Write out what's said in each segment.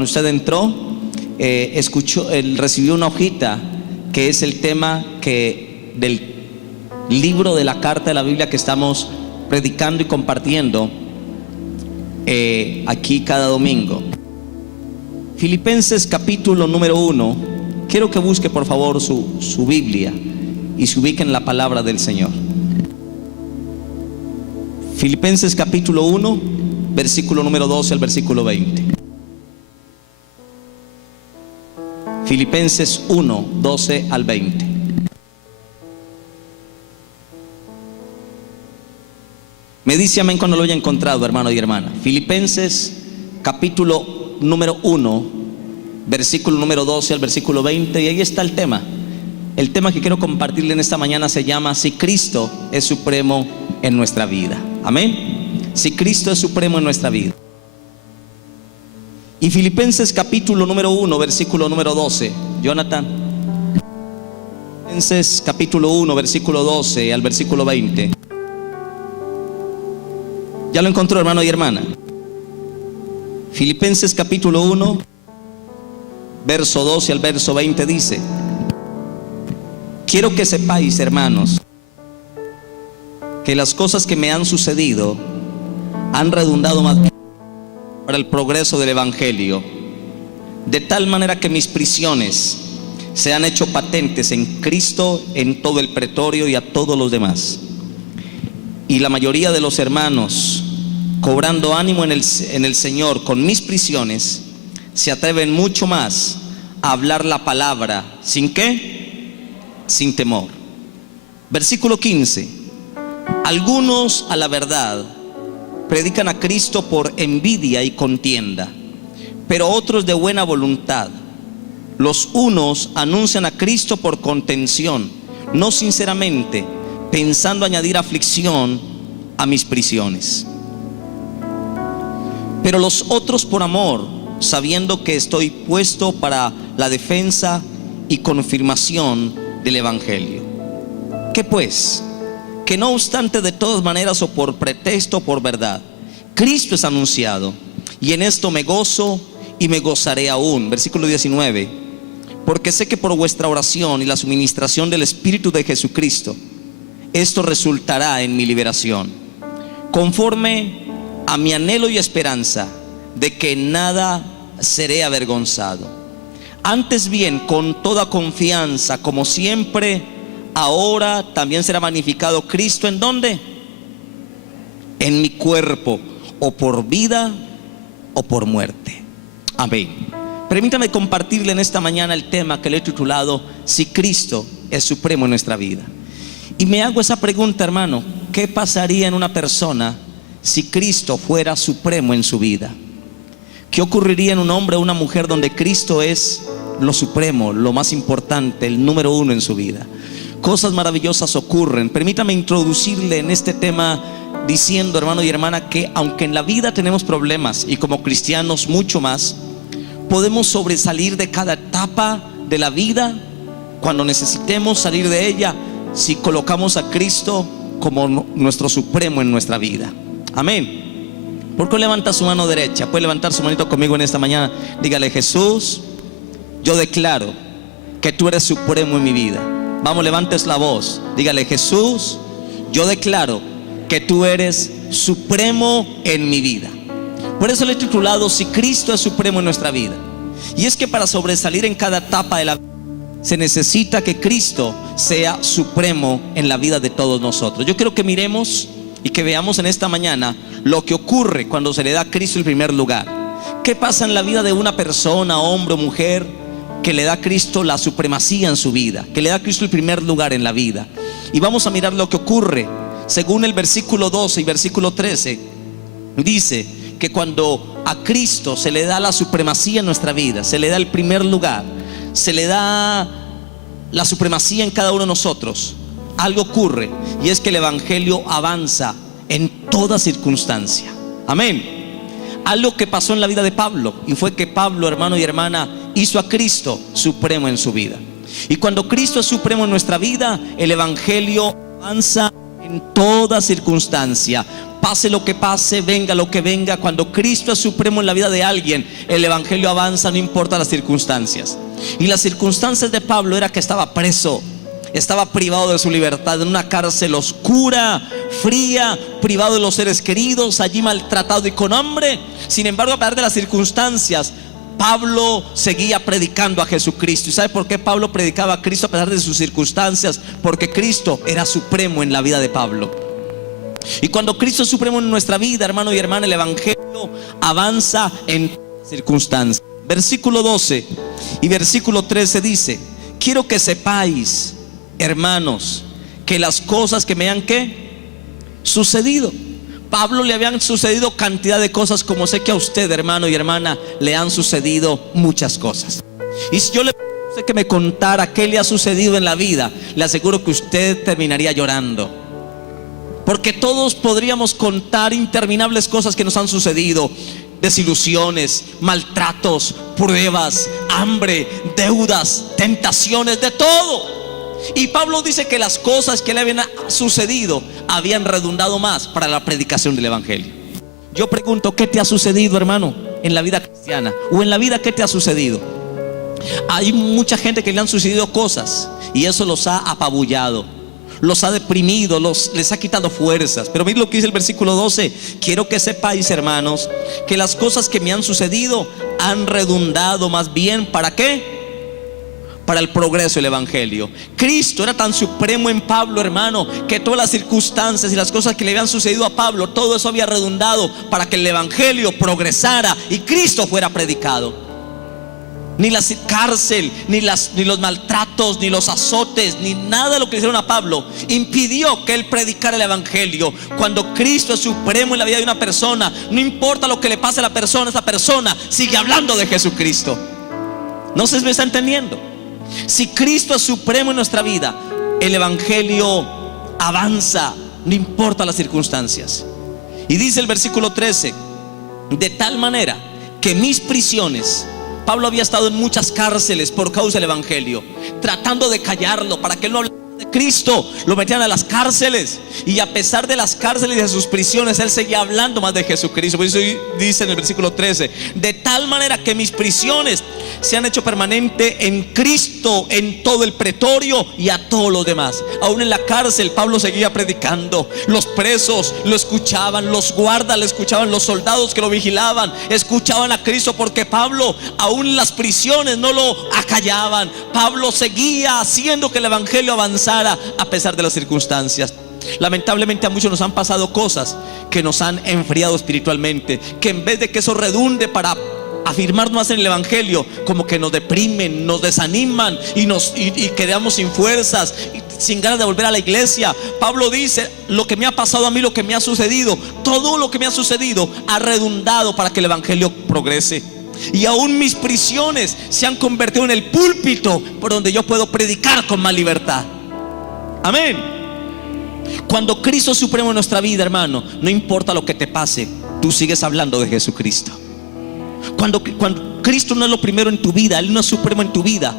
cuando usted entró, recibió una hojita que es el tema del libro de la carta de la Biblia que estamos predicando y compartiendo aquí cada domingo. Filipenses capítulo número 1. Quiero que busque por favor su Biblia y se ubique en la palabra del Señor. Filipenses capítulo 1, versículo número 12 al versículo 20. Filipenses 1, 12 al 20. Me dice amén cuando lo haya encontrado, hermano y hermana. Filipenses capítulo número 1, versículo número 12 al versículo 20. Y ahí está el tema. El tema que quiero compartirle en esta mañana se llama: si Cristo es supremo en nuestra vida. Amén. Si Cristo es supremo en nuestra vida. Y Filipenses capítulo número 1, versículo número 12. Jonathan. Filipenses capítulo 1, versículo 12 al versículo 20. ¿Ya lo encontró, hermano y hermana? Filipenses capítulo 1, verso 12 al verso 20 dice: quiero que sepáis, hermanos, que las cosas que me han sucedido han redundado más para el progreso del evangelio, de tal manera que mis prisiones se han hecho patentes en Cristo en todo el pretorio y a todos los demás. Y la mayoría de los hermanos, cobrando ánimo en el Señor con mis prisiones, se atreven mucho más a hablar la palabra. ¿Sin qué? Sin temor. Versículo 15. Algunos, a la verdad, predican a Cristo por envidia y contienda, pero otros de buena voluntad. Los unos anuncian a Cristo por contención, no sinceramente, pensando añadir aflicción a mis prisiones. Pero los otros por amor, sabiendo que estoy puesto para la defensa y confirmación del evangelio. ¿Qué pues? Que no obstante, de todas maneras, o por pretexto o por verdad, Cristo es anunciado, y en esto me gozo y me gozaré aún. Versículo 19. Porque sé que por vuestra oración y la suministración del Espíritu de Jesucristo, esto resultará en mi liberación, conforme a mi anhelo y esperanza de que nada seré avergonzado. Antes bien, con toda confianza, como siempre, ahora también será magnificado Cristo. ¿En dónde? En mi cuerpo, o por vida o por muerte. Amén. Permítame compartirle en esta mañana el tema que le he titulado: si Cristo es supremo en nuestra vida. Y me hago esa pregunta, hermano: ¿qué pasaría en una persona si Cristo fuera supremo en su vida? ¿Qué ocurriría en un hombre o una mujer donde Cristo es lo supremo, lo más importante, el número uno en su vida? Cosas maravillosas ocurren. Permítame introducirle en este tema diciendo, hermano y hermana, que aunque en la vida tenemos problemas, y como cristianos mucho más, podemos sobresalir de cada etapa de la vida cuando necesitemos salir de ella, si colocamos a Cristo como nuestro supremo en nuestra vida. Amén. ¿Por qué levanta su mano derecha? Puede levantar su manito conmigo en esta mañana. Dígale: Jesús, yo declaro que tú eres supremo en mi vida. Vamos, levantes la voz. Dígale: Jesús, yo declaro que tú eres supremo en mi vida. Por eso le he titulado: si Cristo es supremo en nuestra vida. Y es que para sobresalir en cada etapa de la vida se necesita que Cristo sea supremo en la vida de todos nosotros. Yo quiero que miremos y que veamos en esta mañana lo que ocurre cuando se le da a Cristo el primer lugar. ¿Qué pasa en la vida de una persona, hombre o mujer, que le da a Cristo la supremacía en su vida, que le da a Cristo el primer lugar en la vida? Y vamos a mirar lo que ocurre. Según el versículo 12 y versículo 13, dice que cuando a Cristo se le da la supremacía en nuestra vida, se le da el primer lugar, se le da la supremacía en cada uno de nosotros, algo ocurre, y es que el evangelio avanza en toda circunstancia. Amén. Algo que pasó en la vida de Pablo, y fue que Pablo, hermano y hermana, hizo a Cristo supremo en su vida. Y cuando Cristo es supremo en nuestra vida, el evangelio avanza en toda circunstancia. Pase lo que pase, venga lo que venga, cuando Cristo es supremo en la vida de alguien, el evangelio avanza, no importa las circunstancias. Y las circunstancias de Pablo era que estaba preso, estaba privado de su libertad en una cárcel oscura, fría, privado de los seres queridos, allí maltratado y con hambre. Sin embargo, a pesar de las circunstancias, Pablo seguía predicando a Jesucristo. ¿Y sabe por qué Pablo predicaba a Cristo a pesar de sus circunstancias? Porque Cristo era supremo en la vida de Pablo. Y cuando Cristo es supremo en nuestra vida, hermano y hermana, el evangelio avanza en circunstancias. Versículo 12 y versículo 13 dice: quiero que sepáis, hermanos, que las cosas que me han sucedido. Pablo le habían sucedido cantidad de cosas, como sé que a usted, hermano y hermana, le han sucedido muchas cosas. Y si yo le puse que me contara qué le ha sucedido en la vida, le aseguro que usted terminaría llorando, porque todos podríamos contar interminables cosas que nos han sucedido: desilusiones, maltratos, pruebas, hambre, deudas, tentaciones, de todo. Y Pablo dice que las cosas que le habían sucedido habían redundado más para la predicación del evangelio. Yo pregunto, ¿qué te ha sucedido, hermano, en la vida cristiana? O en la vida, ¿qué te ha sucedido? Hay mucha gente que le han sucedido cosas y eso los ha apabullado, los ha deprimido, les ha quitado fuerzas. Pero miren lo que dice el versículo 12: quiero que sepáis, hermanos, que las cosas que me han sucedido han redundado más bien, ¿para qué? Para el progreso del evangelio. Cristo era tan supremo en Pablo, hermano, que todas las circunstancias y las cosas que le habían sucedido a Pablo, todo eso había redundado para que el evangelio progresara y Cristo fuera predicado. Ni la cárcel, ni los maltratos, ni los azotes, ni nada de lo que le hicieron a Pablo impidió que él predicara el evangelio. Cuando Cristo es supremo en la vida de una persona, no importa lo que le pase a la persona, esa persona sigue hablando de Jesucristo. ¿No se me está entendiendo? Si Cristo es supremo en nuestra vida, el evangelio avanza, no importa las circunstancias. Y dice el versículo 13: de tal manera que mis prisiones. Pablo había estado en muchas cárceles por causa del evangelio, tratando de callarlo para que él no hablara de Cristo. Lo metían a las cárceles, y a pesar de las cárceles y de sus prisiones, él seguía hablando más de Jesucristo. Por eso dice en el versículo 13: de tal manera que mis prisiones se han hecho permanente en Cristo, en todo el pretorio y a todos los demás. Aún en la cárcel Pablo seguía predicando. Los presos lo escuchaban, los guardas lo escuchaban, los soldados que lo vigilaban escuchaban a Cristo, porque Pablo, aún en las prisiones, no lo acallaban. Pablo seguía haciendo que el evangelio avanzara a pesar de las circunstancias. Lamentablemente a muchos nos han pasado cosas que nos han enfriado espiritualmente, que en vez de que eso redunde para afirmarnos más en el evangelio, como que nos deprimen, nos desaniman y quedamos sin fuerzas, sin ganas de volver a la iglesia. Pablo dice: lo que me ha pasado a mí, lo que me ha sucedido, todo lo que me ha sucedido ha redundado para que el evangelio progrese. Y aún mis prisiones se han convertido en el púlpito por donde yo puedo predicar con más libertad. Amén. Cuando Cristo es supremo en nuestra vida, hermano, no importa lo que te pase, tú sigues hablando de Jesucristo. Cuando Cristo no es lo primero en tu vida, Él no es supremo en tu vida,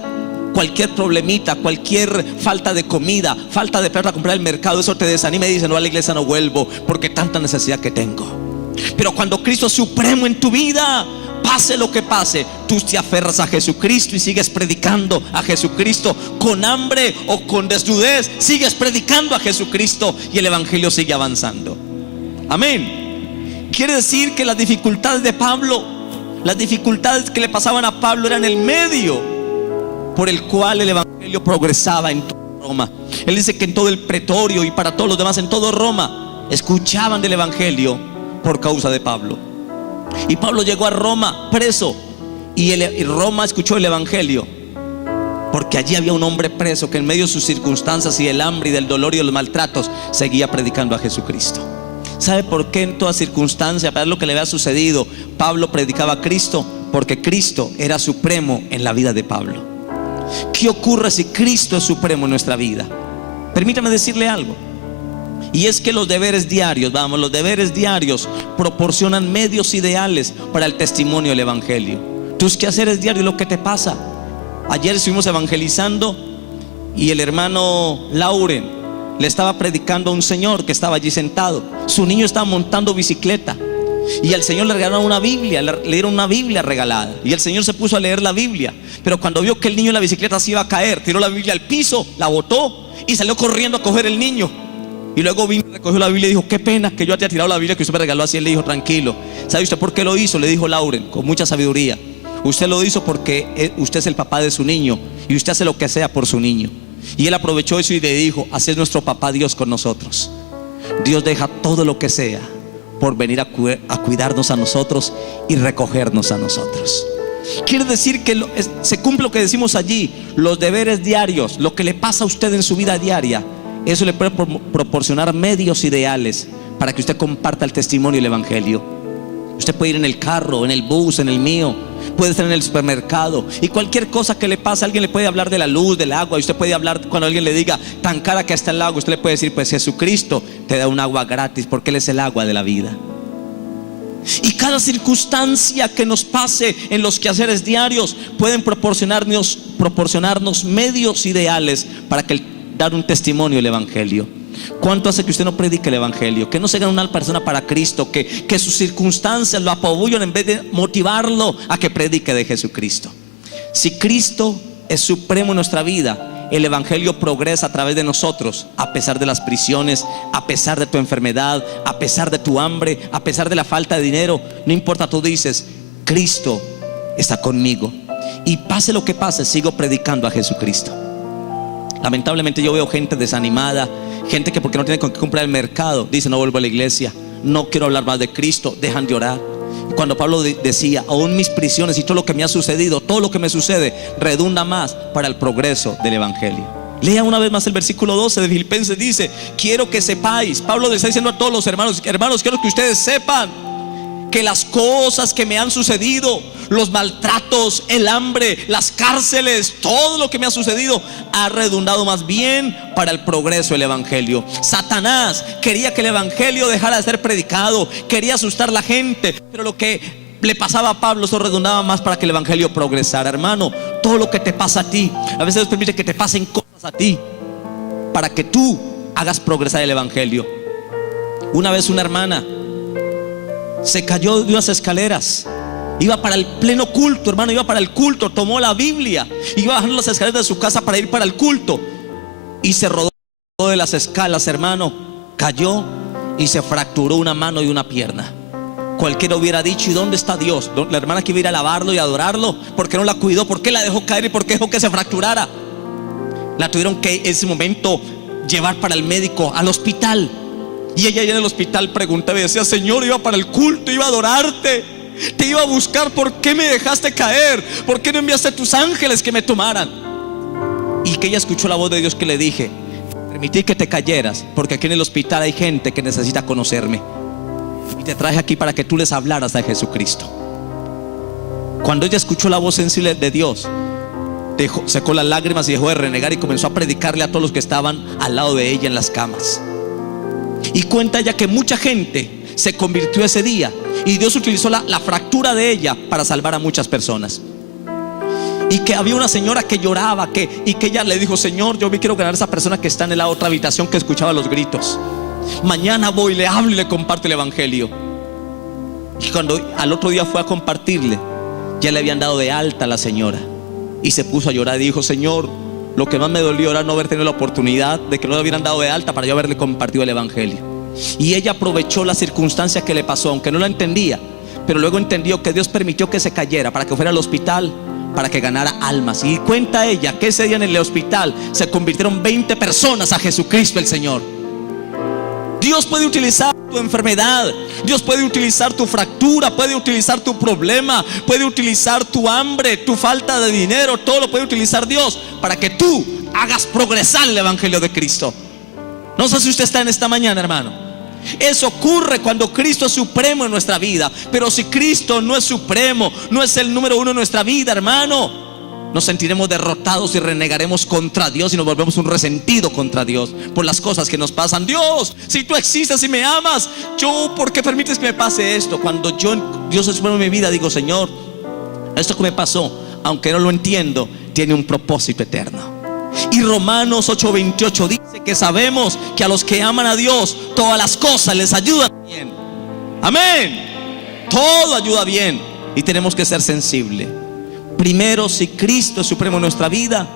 cualquier problemita, cualquier falta de comida, falta de plata para comprar el mercado, eso te desanima y dices: no, a la iglesia no vuelvo porque tanta necesidad que tengo. Pero cuando Cristo es supremo en tu vida, pase lo que pase, tú te aferras a Jesucristo y sigues predicando a Jesucristo. Con hambre o con desnudez, sigues predicando a Jesucristo y el evangelio sigue avanzando. Amén. Quiere decir que las dificultades de Pablo, las dificultades que le pasaban a Pablo, eran el medio por el cual el evangelio progresaba en toda Roma. Él dice que en todo el pretorio y para todos los demás en todo Roma escuchaban del evangelio por causa de Pablo. Y Pablo llegó a Roma preso, y Roma escuchó el evangelio porque allí había un hombre preso que en medio de sus circunstancias y del hambre y del dolor y de los maltratos seguía predicando a Jesucristo. ¿Sabe por qué en toda circunstancia, para lo que le había sucedido, Pablo predicaba a Cristo? Porque Cristo era supremo en la vida de Pablo. ¿Qué ocurre si Cristo es supremo en nuestra vida? Permítame decirle algo, y es que los deberes diarios, los deberes diarios proporcionan medios ideales para el testimonio del evangelio. Tus quehaceres diarios, lo que te pasa. Ayer estuvimos evangelizando y el hermano Lauren le estaba predicando a un señor que estaba allí sentado. Su niño estaba montando bicicleta y al señor le regalaron una Biblia, le dieron una Biblia regalada. Y el señor se puso a leer la Biblia, pero cuando vio que el niño en la bicicleta se iba a caer, tiró la Biblia al piso, la botó y salió corriendo a coger el niño. Y luego vino, recogió la Biblia y dijo: qué pena que yo haya tirado la Biblia que usted me regaló. Así él le dijo: tranquilo. ¿Sabe usted por qué lo hizo? Le dijo Lauren con mucha sabiduría: usted lo hizo porque usted es el papá de su niño y usted hace lo que sea por su niño. Y él aprovechó eso y le dijo: así es nuestro papá Dios con nosotros. Dios deja todo lo que sea por venir a cuidarnos a nosotros y recogernos a nosotros. Quiere decir que se cumple lo que decimos allí, los deberes diarios, lo que le pasa a usted en su vida diaria. Eso le puede proporcionar medios ideales para que usted comparta el testimonio y el evangelio. Usted puede ir en el carro, en el bus, en el mío, puede estar en el supermercado, y cualquier cosa que le pase, alguien le puede hablar de la luz, del agua. Y usted puede hablar, cuando alguien le diga: tan cara que está el agua, usted le puede decir: pues Jesucristo te da un agua gratis, porque Él es el agua de la vida. Y cada circunstancia que nos pase en los quehaceres diarios pueden proporcionarnos medios ideales para dar un testimonio del evangelio. ¿Cuánto hace que usted no predique el evangelio? Que no se gane una persona para Cristo, que sus circunstancias lo apabullen en vez de motivarlo a que predique de Jesucristo. Si Cristo es supremo en nuestra vida, el evangelio progresa a través de nosotros, a pesar de las prisiones, a pesar de tu enfermedad, a pesar de tu hambre, a pesar de la falta de dinero. No importa, tú dices: Cristo está conmigo, y pase lo que pase, sigo predicando a Jesucristo. Lamentablemente yo veo gente desanimada, gente que porque no tiene con qué comprar el mercado, dice: no vuelvo a la iglesia, no quiero hablar más de Cristo, dejan de orar. Cuando Pablo decía: aún mis prisiones y todo lo que me ha sucedido, todo lo que me sucede, redunda más para el progreso del evangelio. Lea una vez más el versículo 12 de Filipenses. Dice: quiero que sepáis, Pablo le está diciendo a todos los hermanos: hermanos, quiero que ustedes sepan que las cosas que me han sucedido, los maltratos, el hambre, las cárceles, todo lo que me ha sucedido ha redundado más bien para el progreso del evangelio. Satanás quería que el evangelio dejara de ser predicado, quería asustar a la gente, pero lo que le pasaba a Pablo, eso redundaba más para que el evangelio progresara. Hermano, todo lo que te pasa a ti, a veces Dios permite que te pasen cosas a ti para que tú hagas progresar el evangelio. Una vez una hermana se cayó de unas escaleras, iba para el pleno culto, hermano, iba para el culto, tomó la Biblia, iba bajando las escaleras de su casa para ir para el culto, y se rodó de las escalas, hermano, cayó y se fracturó una mano y una pierna. Cualquiera hubiera dicho: ¿y dónde está Dios? La hermana que iba a ir a alabarlo y adorarlo, ¿por qué no la cuidó? ¿Por qué la dejó caer y por qué dejó que se fracturara? La tuvieron que en ese momento llevar para el médico, al hospital. Y ella en el hospital preguntaba y decía: Señor, iba para el culto, iba a adorarte, te iba a buscar, ¿por qué me dejaste caer? ¿Por qué no enviaste a tus ángeles que me tomaran? Y que ella escuchó la voz de Dios que le dije: permití que te cayeras, porque aquí en el hospital hay gente que necesita conocerme, y te traje aquí para que tú les hablaras de Jesucristo. Cuando ella escuchó la voz sensible de Dios, secó las lágrimas y dejó de renegar y comenzó a predicarle a todos los que estaban al lado de ella en las camas. Y cuenta ella que mucha gente se convirtió ese día, y Dios utilizó la fractura de ella para salvar a muchas personas. Y que había una señora que lloraba, y que ella le dijo: Señor, yo me quiero ganar a esa persona que está en la otra habitación, que escuchaba los gritos. Mañana voy, le hablo y le comparto el evangelio. Y cuando al otro día fue a compartirle, ya le habían dado de alta a la señora, y se puso a llorar y dijo: Señor, lo que más me dolió era no haber tenido la oportunidad de que no le hubieran dado de alta para yo haberle compartido el evangelio. Y ella aprovechó la circunstancia que le pasó, aunque no la entendía, pero luego entendió que Dios permitió que se cayera para que fuera al hospital, para que ganara almas. Y cuenta ella que ese día en el hospital se convirtieron 20 personas a Jesucristo el Señor. Dios puede utilizar tu enfermedad, Dios puede utilizar tu fractura, puede utilizar tu problema, puede utilizar tu hambre, tu falta de dinero. Todo lo puede utilizar Dios para que tú hagas progresar el evangelio de Cristo. No sé si usted está en esta mañana, hermano. Eso ocurre cuando Cristo es supremo en nuestra vida. Pero si Cristo no es supremo, no es el número uno en nuestra vida, hermano, nos sentiremos derrotados y renegaremos contra Dios y nos volvemos un resentido contra Dios por las cosas que nos pasan. Dios, si tú existes y me amas, ¿por qué permites que me pase esto? Cuando Dios es supremo en mi vida, digo: Señor, esto que me pasó, aunque no lo entiendo, tiene un propósito eterno. Y Romanos 8:28 dice que sabemos que a los que aman a Dios todas las cosas les ayudan bien. Amén. Todo ayuda bien y tenemos que ser sensibles. Primero, si Cristo es supremo en nuestra vida,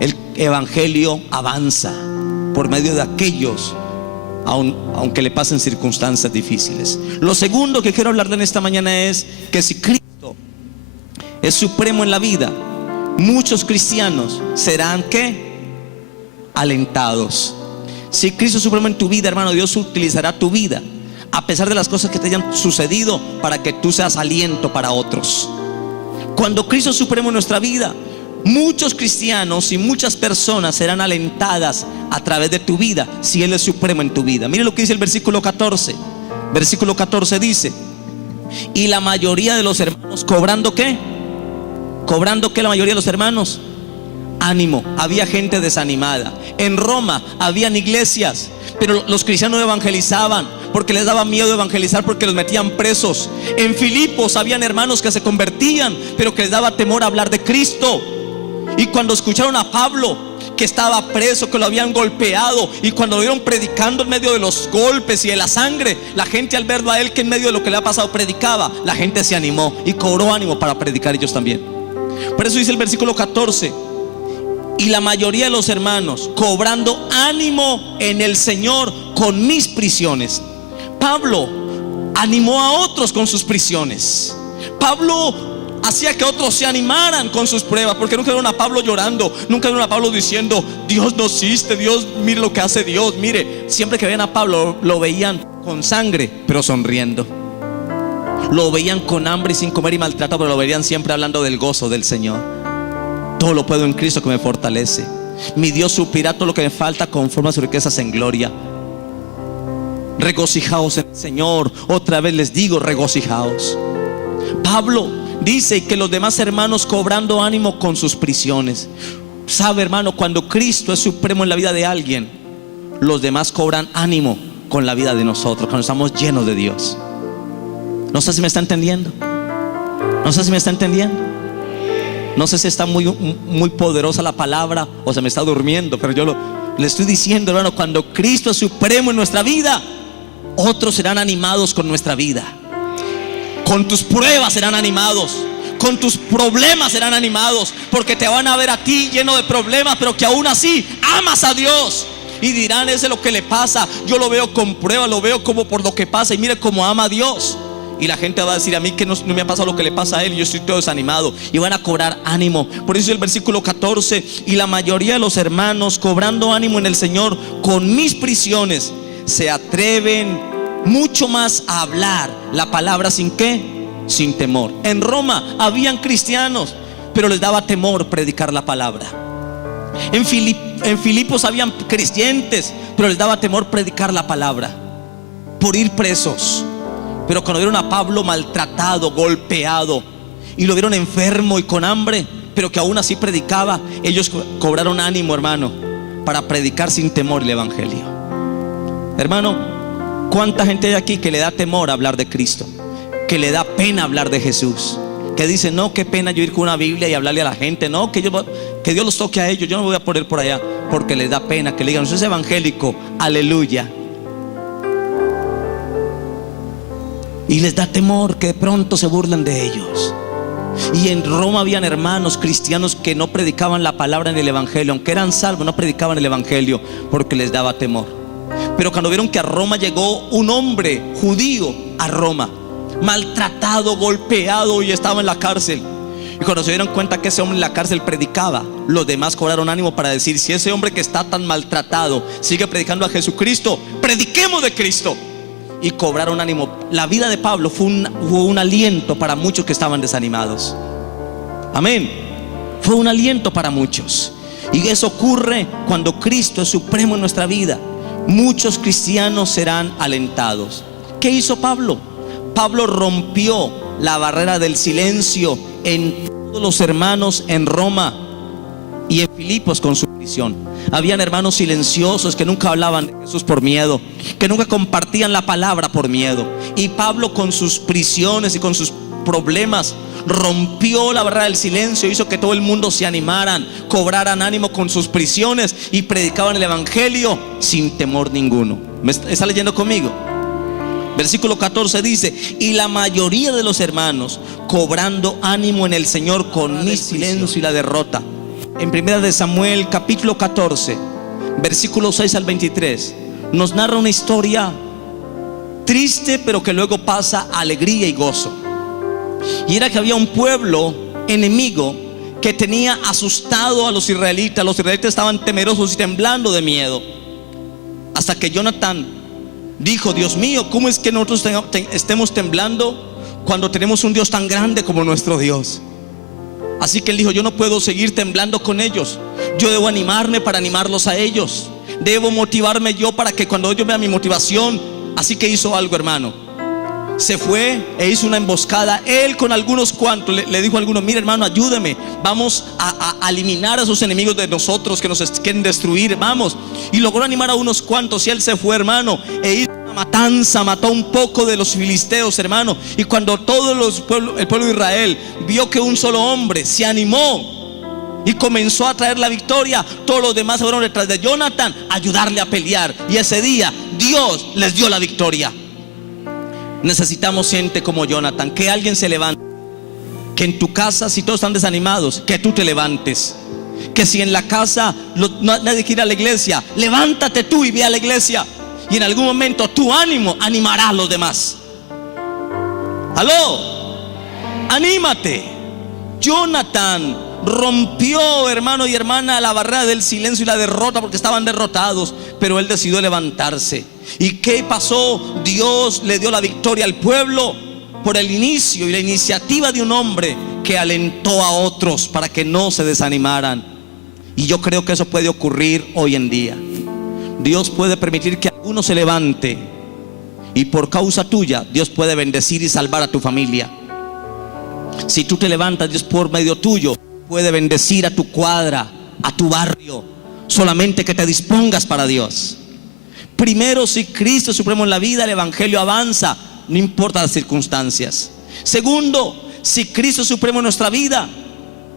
el evangelio avanza por medio de aquellos, aunque le pasen circunstancias difíciles. Lo segundo que quiero hablar de en esta mañana es que si Cristo es supremo en la vida, muchos cristianos serán ¿qué? Alentados. Si Cristo es supremo en tu vida, hermano, Dios utilizará tu vida a pesar de las cosas que te hayan sucedido para que tú seas aliento para otros. Cuando Cristo es supremo en nuestra vida, muchos cristianos y muchas personas serán alentadas a través de tu vida si Él es supremo en tu vida. Mire lo que dice el versículo 14. Versículo 14 dice: y la mayoría de los hermanos ¿cobrando qué? ¿Cobrando qué la mayoría de los hermanos? Ánimo. Había gente desanimada. En Roma habían iglesias, pero los cristianos evangelizaban porque les daba miedo evangelizar, porque los metían presos. En Filipos habían hermanos que se convertían, pero que les daba temor hablar de Cristo. Y cuando escucharon a Pablo, que estaba preso, que lo habían golpeado, y cuando lo vieron predicando en medio de los golpes y de la sangre, la gente, al verlo a él que en medio de lo que le ha pasado predicaba, la gente se animó y cobró ánimo para predicar ellos también. Por eso dice el versículo 14: y la mayoría de los hermanos cobrando ánimo en el Señor con mis prisiones. Pablo animó a otros con sus prisiones. Pablo hacía que otros se animaran con sus pruebas, porque nunca vieron a Pablo llorando, nunca vieron a Pablo diciendo: Dios no existe, Dios, mire lo que hace Dios. Mire, siempre que veían a Pablo lo veían con sangre pero sonriendo. Lo veían con hambre y sin comer y maltratado, pero lo veían siempre hablando del gozo del Señor. Todo lo puedo en Cristo que me fortalece. Mi Dios suplirá todo lo que me falta conforme a sus riquezas en gloria. Regocijaos en el Señor. Otra vez les digo, regocijaos. Pablo dice que los demás hermanos cobrando ánimo con sus prisiones. Sabe, hermano, cuando Cristo es supremo en la vida de alguien, los demás cobran ánimo con la vida de nosotros, cuando estamos llenos de Dios. No sé si me está entendiendo. No sé si me está entendiendo. No sé si está muy poderosa la palabra o se me está durmiendo, pero yo le estoy diciendo, hermano, cuando Cristo es supremo en nuestra vida, otros serán animados con nuestra vida. Con tus pruebas serán animados, con tus problemas serán animados, porque te van a ver a ti lleno de problemas, pero que aún así amas a Dios. Y dirán: ese es lo que le pasa, yo lo veo con pruebas, lo veo como por lo que pasa, y mire cómo ama a Dios. Y la gente va a decir: a mí que no me ha pasado lo que le pasa a él, yo estoy todo desanimado. Y van a cobrar ánimo. Por eso el versículo 14: y la mayoría de los hermanos cobrando ánimo en el Señor con mis prisiones, se atreven mucho más a hablar la palabra sin qué, sin temor. En Roma habían cristianos, pero les daba temor predicar la palabra. En Filipos habían creyentes, pero les daba temor predicar la palabra por ir presos. Pero cuando vieron a Pablo maltratado, golpeado, y lo vieron enfermo y con hambre, pero que aún así predicaba, ellos cobraron ánimo, hermano, para predicar sin temor el evangelio. Hermano, ¿cuánta gente hay aquí que le da temor hablar de Cristo? Que le da pena hablar de Jesús, que dice: no, qué pena yo ir con una Biblia y hablarle a la gente. No, que Dios los toque a ellos, yo no me voy a poner por allá, porque les da pena que le digan: usted es evangélico, aleluya. Y les da temor que de pronto se burlen de ellos. Y en Roma habían hermanos cristianos que no predicaban la palabra en el evangelio, aunque eran salvos, no predicaban el evangelio porque les daba temor. Pero cuando vieron que a Roma llegó un hombre judío, a Roma, maltratado, golpeado, y estaba en la cárcel, y cuando se dieron cuenta que ese hombre en la cárcel predicaba, los demás cobraron ánimo para decir: si ese hombre que está tan maltratado sigue predicando a Jesucristo, prediquemos de Cristo. Y cobraron ánimo. La vida de Pablo fue un aliento para muchos que estaban desanimados. Amén. Fue un aliento para muchos. Y eso ocurre cuando Cristo es supremo en nuestra vida. Muchos cristianos serán alentados. ¿Qué hizo Pablo? Pablo rompió la barrera del silencio en todos los hermanos en Roma y en Filipos con su prisión. Habían hermanos silenciosos que nunca hablaban de Jesús por miedo, que nunca compartían la palabra por miedo. Y Pablo, con sus prisiones y con sus problemas, rompió la barrera del silencio, hizo que todo el mundo se animaran, cobraran ánimo con sus prisiones y predicaban el evangelio sin temor ninguno. ¿Me está leyendo conmigo? Versículo 14 dice: y la mayoría de los hermanos, cobrando ánimo en el Señor con mi silencio y la derrota. En 1 Samuel capítulo 14, versículo 6 al 23, nos narra una historia triste, pero que luego pasa a alegría y gozo. Y era que había un pueblo enemigo que tenía asustado a los israelitas. Los israelitas estaban temerosos y temblando de miedo, hasta que Jonatán dijo: Dios mío, ¿cómo es que nosotros estemos temblando cuando tenemos un Dios tan grande como nuestro Dios? Así que él dijo: yo no puedo seguir temblando con ellos. Yo debo animarme para animarlos a ellos. Debo motivarme yo para que cuando ellos vean mi motivación. Así que hizo algo, hermano. Se fue e hizo una emboscada. Él con algunos cuantos le dijo a algunos: mire, hermano, ayúdeme. Vamos a eliminar a esos enemigos de nosotros que nos quieren destruir. Vamos. Y logró animar a unos cuantos. Y él se fue, hermano, e hizo una matanza. Mató un poco de los filisteos, hermano. Y cuando todo el pueblo de Israel vio que un solo hombre se animó y comenzó a traer la victoria, todos los demás se fueron detrás de Jonatán a ayudarle a pelear. Y ese día Dios les dio la victoria. Necesitamos gente como Jonatán, que alguien se levante. Que en tu casa, si todos están desanimados, que tú te levantes. Que si en la casa nadie quiere ir a la iglesia, levántate tú y ve a la iglesia. Y en algún momento tu ánimo animará a los demás. Aló, anímate. Jonatán rompió, hermano y hermana, la barrera del silencio y la derrota, porque estaban derrotados, pero él decidió levantarse. ¿Y qué pasó? Dios le dio la victoria al pueblo por el inicio y la iniciativa de un hombre que alentó a otros para que no se desanimaran. Y yo creo que eso puede ocurrir hoy en día. Dios puede permitir que alguno se levante, y por causa tuya Dios puede bendecir y salvar a tu familia. Si tú te levantas, Dios por medio tuyo puede bendecir a tu cuadra, a tu barrio. Solamente que te dispongas para Dios. Primero, si Cristo es supremo en la vida, el evangelio avanza, no importa las circunstancias. Segundo, si Cristo es supremo en nuestra vida,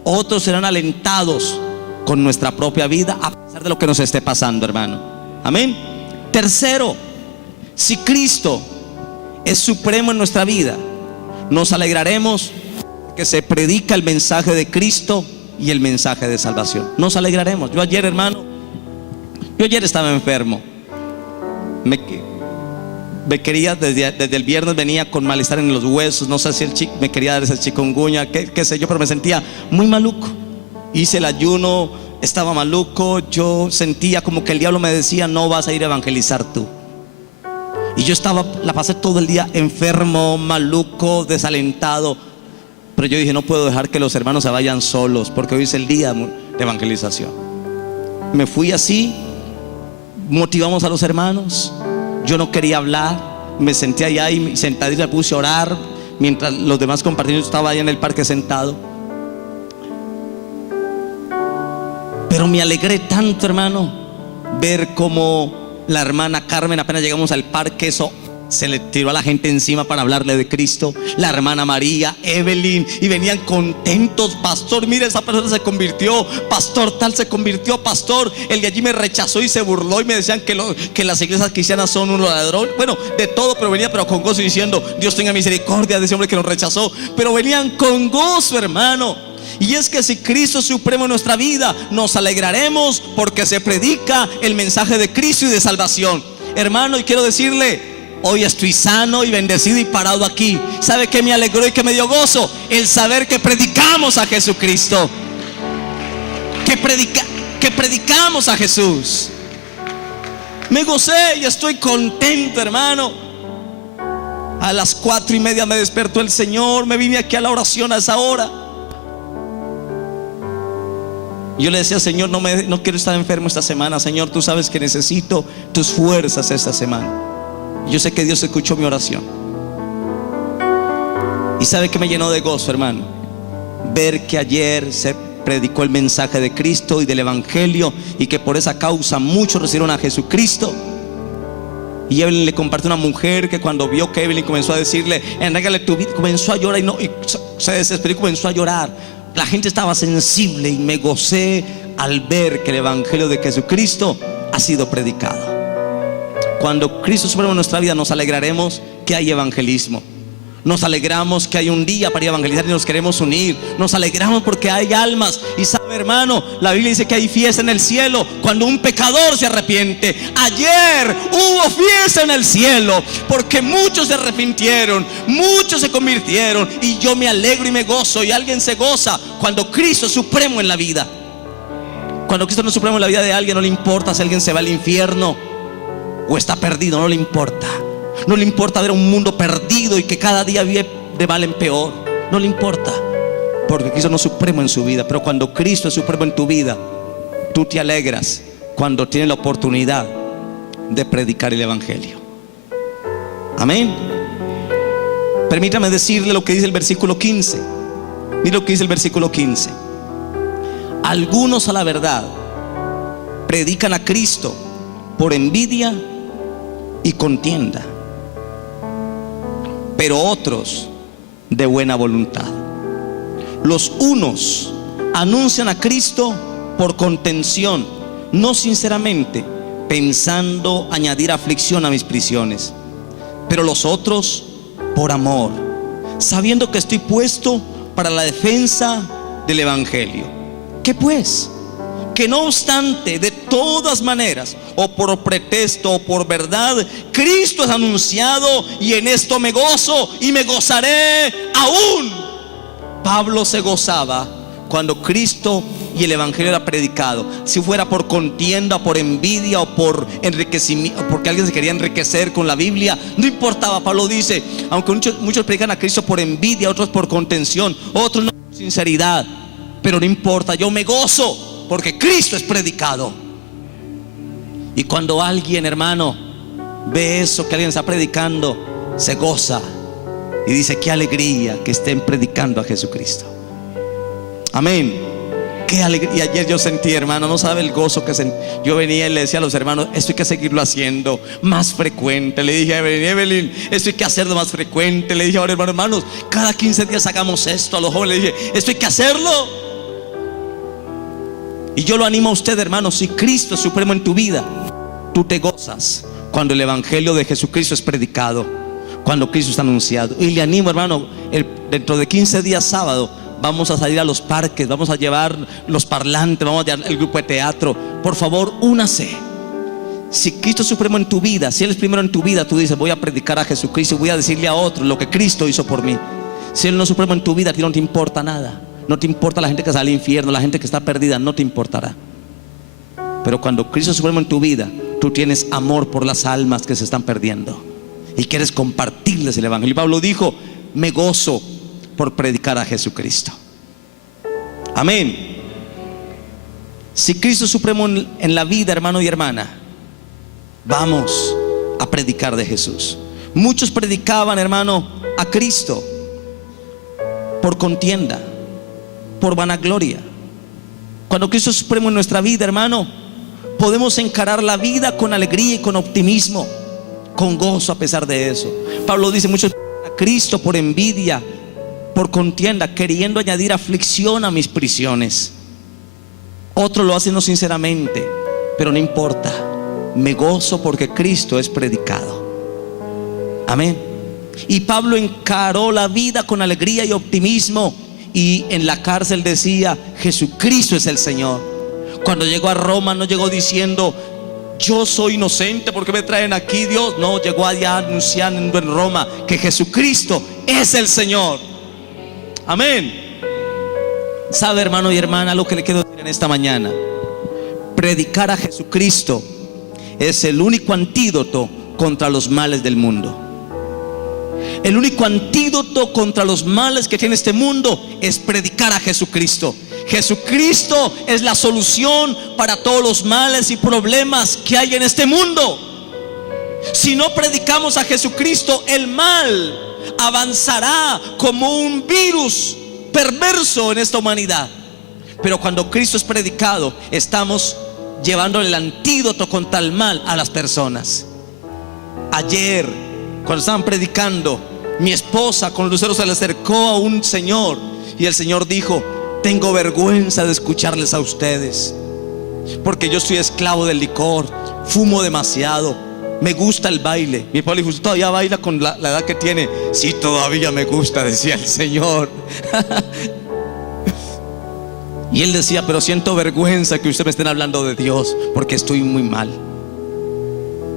otros serán alentados con nuestra propia vida, a pesar de lo que nos esté pasando, hermano. Amén. Tercero, si Cristo es supremo en nuestra vida, nos alegraremos que se predica el mensaje de Cristo y el mensaje de salvación. Nos alegraremos. Yo ayer, hermano, estaba enfermo. Me quería, desde el viernes venía con malestar en los huesos. No sé si me quería dar ese chikungunya, qué sé yo, pero me sentía muy maluco. Hice el ayuno, estaba maluco. Yo sentía como que el diablo me decía: no vas a ir a evangelizar tú. Y yo la pasé todo el día enfermo, maluco, desalentado. Pero yo dije: no puedo dejar que los hermanos se vayan solos, porque hoy es el día de evangelización. Me fui así, motivamos a los hermanos. Yo no quería hablar, me senté allá y sentadito me puse a orar mientras los demás compañeros estaban allá en el parque sentado. Pero me alegré tanto, hermano, ver cómo la hermana Carmen, apenas llegamos al parque, eso se le tiró a la gente encima para hablarle de Cristo. La hermana María, Evelyn, y venían contentos: pastor, mire, esa persona se convirtió, pastor tal se convirtió, pastor, el de allí me rechazó y se burló y me decían que las iglesias cristianas son unos ladrones. Bueno, de todo, pero venía con gozo diciendo: Dios tenga misericordia de ese hombre que nos rechazó. Pero venían con gozo, hermano. Y es que si Cristo es supremo en nuestra vida, nos alegraremos porque se predica el mensaje de Cristo y de salvación, hermano. Y quiero decirle: hoy estoy sano y bendecido y parado aquí. ¿Sabe qué me alegró y qué me dio gozo? El saber que predicamos a Jesucristo, que predicamos a Jesús. Me gocé y estoy contento, hermano. A las 4:30 me despertó el Señor. Me vine aquí a la oración a esa hora. Yo le decía: Señor, no quiero estar enfermo esta semana. Señor, tú sabes que necesito tus fuerzas esta semana. Yo sé que Dios escuchó mi oración. Y sabe que me llenó de gozo, hermano, ver que ayer se predicó el mensaje de Cristo y del evangelio, y que por esa causa muchos recibieron a Jesucristo. Y Evelyn le compartió a una mujer que cuando vio que Evelyn comenzó a decirle, entrégale tu vida, comenzó a llorar y se desesperó y comenzó a llorar. La gente estaba sensible y me gocé al ver que el evangelio de Jesucristo ha sido predicado. Cuando Cristo supremo en nuestra vida, nos alegraremos que hay evangelismo. Nos alegramos que hay un día para evangelizar y nos queremos unir. Nos alegramos porque hay almas. Y sabe, hermano, la Biblia dice que hay fiesta en el cielo cuando un pecador se arrepiente. Ayer hubo fiesta en el cielo porque muchos se arrepintieron, muchos se convirtieron. Y yo me alegro y me gozo. Y alguien se goza cuando Cristo es supremo en la vida. Cuando Cristo no es supremo en la vida de alguien, no le importa si alguien se va al infierno o está perdido, no le importa. No le importa ver un mundo perdido y que cada día vive de mal en peor. No le importa, porque Cristo no es supremo en su vida. Pero cuando Cristo es supremo en tu vida, tú te alegras cuando tienes la oportunidad de predicar el evangelio. Amén. Permítame decirle lo que dice el versículo 15. Mira lo que dice el versículo 15. Algunos, a la verdad, predican a Cristo por envidia y contienda, pero otros de buena voluntad. Los unos anuncian a Cristo por contención, no sinceramente, pensando añadir aflicción a mis prisiones, pero los otros por amor, sabiendo que estoy puesto para la defensa del evangelio. ¿Qué pues? Que no obstante, de todas maneras, o por pretexto o por verdad, Cristo es anunciado, y en esto me gozo y me gozaré aún. Pablo se gozaba cuando Cristo y el evangelio era predicado. Si fuera por contienda, por envidia o por enriquecimiento, porque alguien se quería enriquecer con la Biblia, no importaba. Pablo dice, aunque muchos predican a Cristo por envidia, otros por contención, otros no por sinceridad, pero no importa, yo me gozo porque Cristo es predicado. Y cuando alguien, hermano, ve eso que alguien está predicando, se goza y dice, qué alegría que estén predicando a Jesucristo. Amén. Qué alegría. Y ayer yo sentí, hermano, no sabe el gozo que sentí. Yo venía y le decía a los hermanos, esto hay que seguirlo haciendo más frecuente. Le dije a Evelyn, esto hay que hacerlo más frecuente. Le dije ahora, hermanos, cada 15 días hagamos esto. A los jóvenes le dije, esto hay que hacerlo. Y yo lo animo a usted, hermano, si Cristo es supremo en tu vida, tú te gozas cuando el evangelio de Jesucristo es predicado, cuando Cristo está anunciado. Y le animo, hermano, dentro de 15 días sábado vamos a salir a los parques, vamos a llevar los parlantes, vamos a llevar el grupo de teatro. Por favor, únase. Si Cristo es supremo en tu vida, si Él es primero en tu vida, tú dices, voy a predicar a Jesucristo y voy a decirle a otros lo que Cristo hizo por mí. Si Él no es supremo en tu vida, a ti no te importa nada. No te importa la gente que sale al infierno, la gente que está perdida, no te importará. Pero cuando Cristo es supremo en tu vida, tú tienes amor por las almas que se están perdiendo y quieres compartirles el evangelio. Y Pablo dijo, me gozo por predicar a Jesucristo. Amén. Si Cristo es supremo en la vida, hermano y hermana, vamos a predicar de Jesús. Muchos predicaban, hermano, a Cristo por contienda, por vanagloria. Cuando Cristo es supremo en nuestra vida, hermano, podemos encarar la vida con alegría y con optimismo, con gozo a pesar de eso. Pablo dice, muchos a Cristo por envidia, por contienda, queriendo añadir aflicción a mis prisiones. Otros lo hacen no sinceramente, pero no importa, me gozo porque Cristo es predicado. Amén. Y Pablo encaró la vida con alegría y optimismo, y en la cárcel decía, Jesucristo es el Señor. Cuando llegó a Roma no llegó diciendo, yo soy inocente, ¿por qué me traen aquí, Dios? No, llegó allá anunciando en Roma que Jesucristo es el Señor. Amén. Sabe, hermano y hermana, lo que le quiero decir en esta mañana: predicar a Jesucristo es el único antídoto contra los males del mundo. El único antídoto contra los males que tiene este mundo es predicar a Jesucristo. Jesucristo es la solución para todos los males y problemas que hay en este mundo. Si no predicamos a Jesucristo, el mal avanzará como un virus perverso en esta humanidad. Pero cuando Cristo es predicado, estamos llevando el antídoto contra el mal a las personas. Ayer, cuando estaban predicando, mi esposa con lucero se le acercó a un señor y el señor dijo: tengo vergüenza de escucharles a ustedes, porque yo soy esclavo del licor, fumo demasiado, me gusta el baile. Mi esposa le dijo: ¿usted todavía baila con la edad que tiene? Sí, todavía me gusta, decía el señor. Y él decía: pero siento vergüenza que ustedes me estén hablando de Dios, porque estoy muy mal.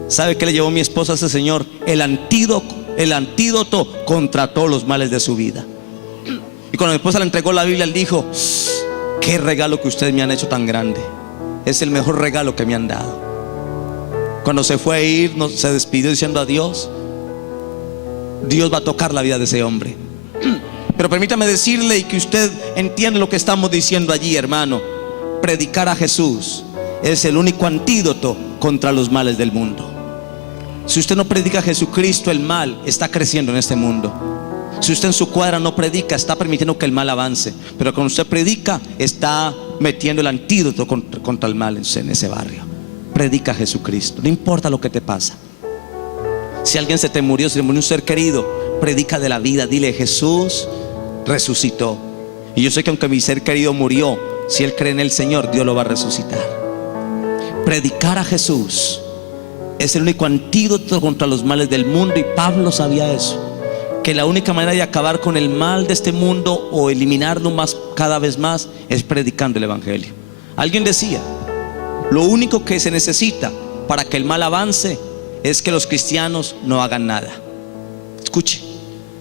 ¿Sabe qué le llevó mi esposa a ese señor? El antídoto contra todos los males de su vida. Y cuando mi esposa le entregó la Biblia, él dijo: qué regalo que ustedes me han hecho tan grande, es el mejor regalo que me han dado. Cuando se fue a ir, se despidió diciendo adiós. Dios va a tocar la vida de ese hombre. Pero permítame decirle, y que usted entienda lo que estamos diciendo allí, hermano: predicar a Jesús es el único antídoto contra los males del mundo. Si usted no predica a Jesucristo, el mal está creciendo en este mundo. Si usted en su cuadra no predica, está permitiendo que el mal avance. Pero cuando usted predica, está metiendo el antídoto contra el mal en ese barrio. Predica a Jesucristo, no importa lo que te pasa. Si alguien se te murió, si te murió un ser querido, predica de la vida. Dile: Jesús resucitó, y yo sé que aunque mi ser querido murió, si él cree en el Señor, Dios lo va a resucitar. Predicar a Jesús es el único antídoto contra los males del mundo. Y Pablo sabía eso, que la única manera de acabar con el mal de este mundo, o eliminarlo cada vez más, es predicando el evangelio. Alguien decía: lo único que se necesita para que el mal avance es que los cristianos no hagan nada. Escuche,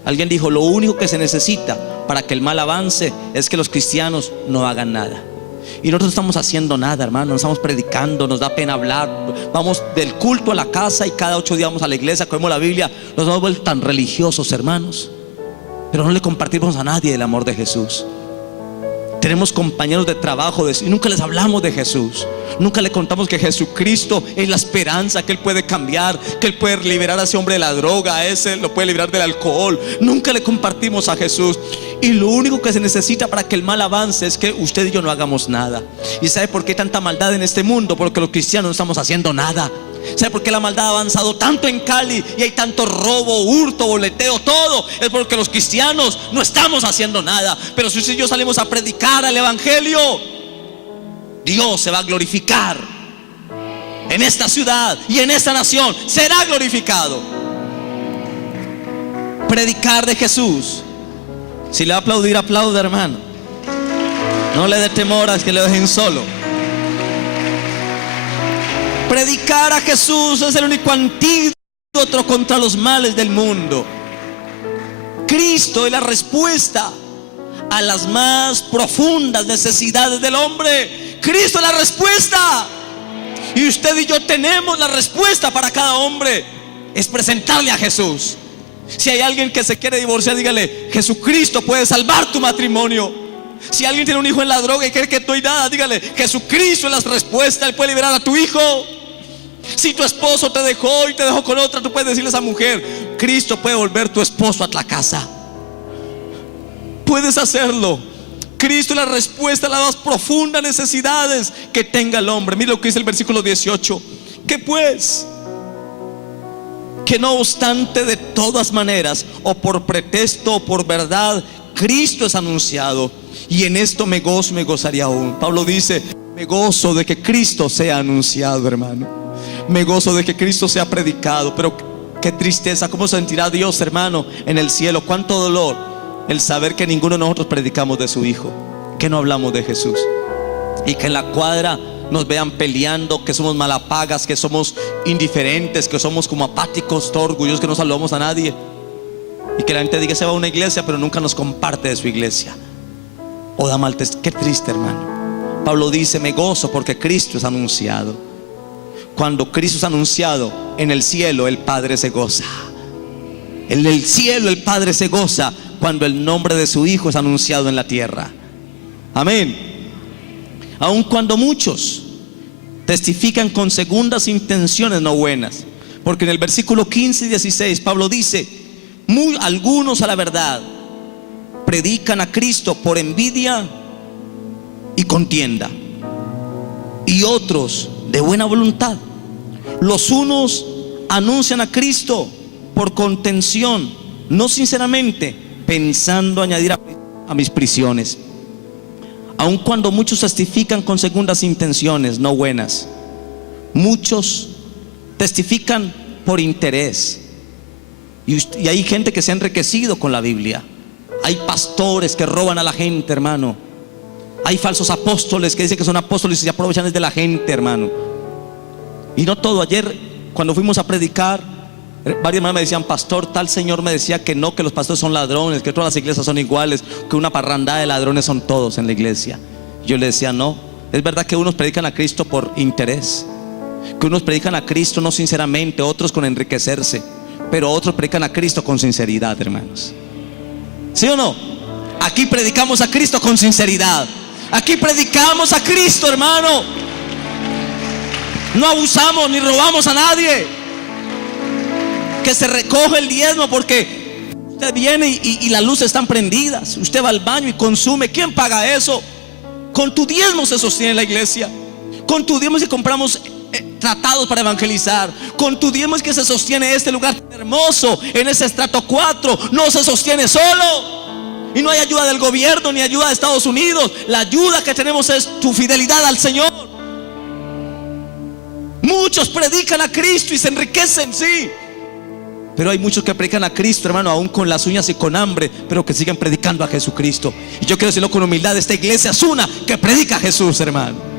alguien dijo: lo único que se necesita para que el mal avance es que los cristianos no hagan nada. Y nosotros no estamos haciendo nada, hermano. No estamos predicando, nos da pena hablar. Vamos del culto a la casa y cada 8 días vamos a la iglesia, cogemos la Biblia. Nos hemos vuelto tan religiosos, hermanos, pero no le compartimos a nadie el amor de Jesús. Tenemos compañeros de trabajo y nunca les hablamos de Jesús. Nunca le contamos que Jesucristo es la esperanza, que Él puede cambiar, que Él puede liberar a ese hombre de la droga, a ese lo puede liberar del alcohol. Nunca le compartimos a Jesús. Y lo único que se necesita para que el mal avance es que usted y yo no hagamos nada. ¿Y sabe por qué hay tanta maldad en este mundo? Porque los cristianos no estamos haciendo nada. ¿Sabe por qué la maldad ha avanzado tanto en Cali y hay tanto robo, hurto, boleteo, todo? Es porque los cristianos no estamos haciendo nada. Pero si usted y yo salimos a predicar el evangelio, Dios se va a glorificar en esta ciudad y en esta nación. Será glorificado. Predicar de Jesús. Si le va a aplaudir, aplaude, hermano. No le dé temor a que le dejen solo. Predicar a Jesús es el único antídoto contra los males del mundo. Cristo es la respuesta a las más profundas necesidades del hombre. Cristo es la respuesta. Y usted y yo tenemos la respuesta para cada hombre. Es presentarle a Jesús. Si hay alguien que se quiere divorciar, dígale: Jesucristo puede salvar tu matrimonio. Si alguien tiene un hijo en la droga y cree que no hay nada, dígale: Jesucristo es la respuesta. Él puede liberar a tu hijo. Si tu esposo te dejó y te dejó con otra, tú puedes decirle a esa mujer: Cristo puede volver tu esposo a la casa. Puedes hacerlo. Cristo es la respuesta a las más profundas necesidades que tenga el hombre. Mira lo que dice el versículo 18. ¿Qué pues? Que no obstante, de todas maneras, o por pretexto o por verdad, Cristo es anunciado, y en esto me gozo, me gozaría aún. Pablo dice: me gozo de que Cristo sea anunciado, hermano. Me gozo de que Cristo sea predicado. Pero qué tristeza, cómo sentirá Dios, hermano, en el cielo. Cuánto dolor el saber que ninguno de nosotros predicamos de su Hijo, que no hablamos de Jesús, y que en la cuadra nos vean peleando, que somos malapagas, que somos indiferentes, que somos como apáticos, todos orgullosos, que no saludamos a nadie, y que la gente diga: se va a una iglesia pero nunca nos comparte de su iglesia, o da mal testimonio. Qué triste, hermano. Pablo dice: me gozo porque Cristo es anunciado. Cuando Cristo es anunciado en el cielo, el Padre se goza. En el cielo el Padre se goza cuando el nombre de su Hijo es anunciado en la tierra. Amén. Aun cuando muchos testifican con segundas intenciones no buenas. Porque en el versículo 15 y 16 Pablo dice: algunos a la verdad predican a Cristo por envidia y contienda, y otros de buena voluntad. Los unos anuncian a Cristo por contención, no sinceramente, pensando añadir a mis prisiones. Aun cuando muchos testifican con segundas intenciones, no buenas. Muchos testifican por interés. Y hay gente que se ha enriquecido con la Biblia. Hay pastores que roban a la gente, hermano. Hay falsos apóstoles que dicen que son apóstoles y se aprovechan de la gente, hermano. Y no todo. Ayer cuando fuimos a predicar, varias hermanas me decían: pastor, tal señor me decía que no, que los pastores son ladrones, que todas las iglesias son iguales, que una parrandada de ladrones son todos en la iglesia. Yo le decía: no, es verdad que unos predican a Cristo por interés, que unos predican a Cristo no sinceramente, otros con enriquecerse, pero otros predican a Cristo con sinceridad, hermanos. ¿Sí o no? Aquí predicamos a Cristo con sinceridad. Aquí predicamos a Cristo, hermano. No abusamos ni robamos a nadie. Que se recoge el diezmo porque usted viene y las luces están prendidas. Usted va al baño y consume. ¿Quién paga eso? Con tu diezmo se sostiene la iglesia. Con tu diezmo es que compramos tratados para evangelizar. Con tu diezmo es que se sostiene este lugar tan hermoso, en ese estrato 4. No se sostiene solo. Y no hay ayuda del gobierno ni ayuda de Estados Unidos. La ayuda que tenemos es tu fidelidad al Señor. Muchos predican a Cristo y se enriquecen, sí, pero hay muchos que predican a Cristo, hermano, aún con las uñas y con hambre, pero que siguen predicando a Jesucristo. Y yo quiero decirlo con humildad: esta iglesia es una que predica a Jesús, hermano.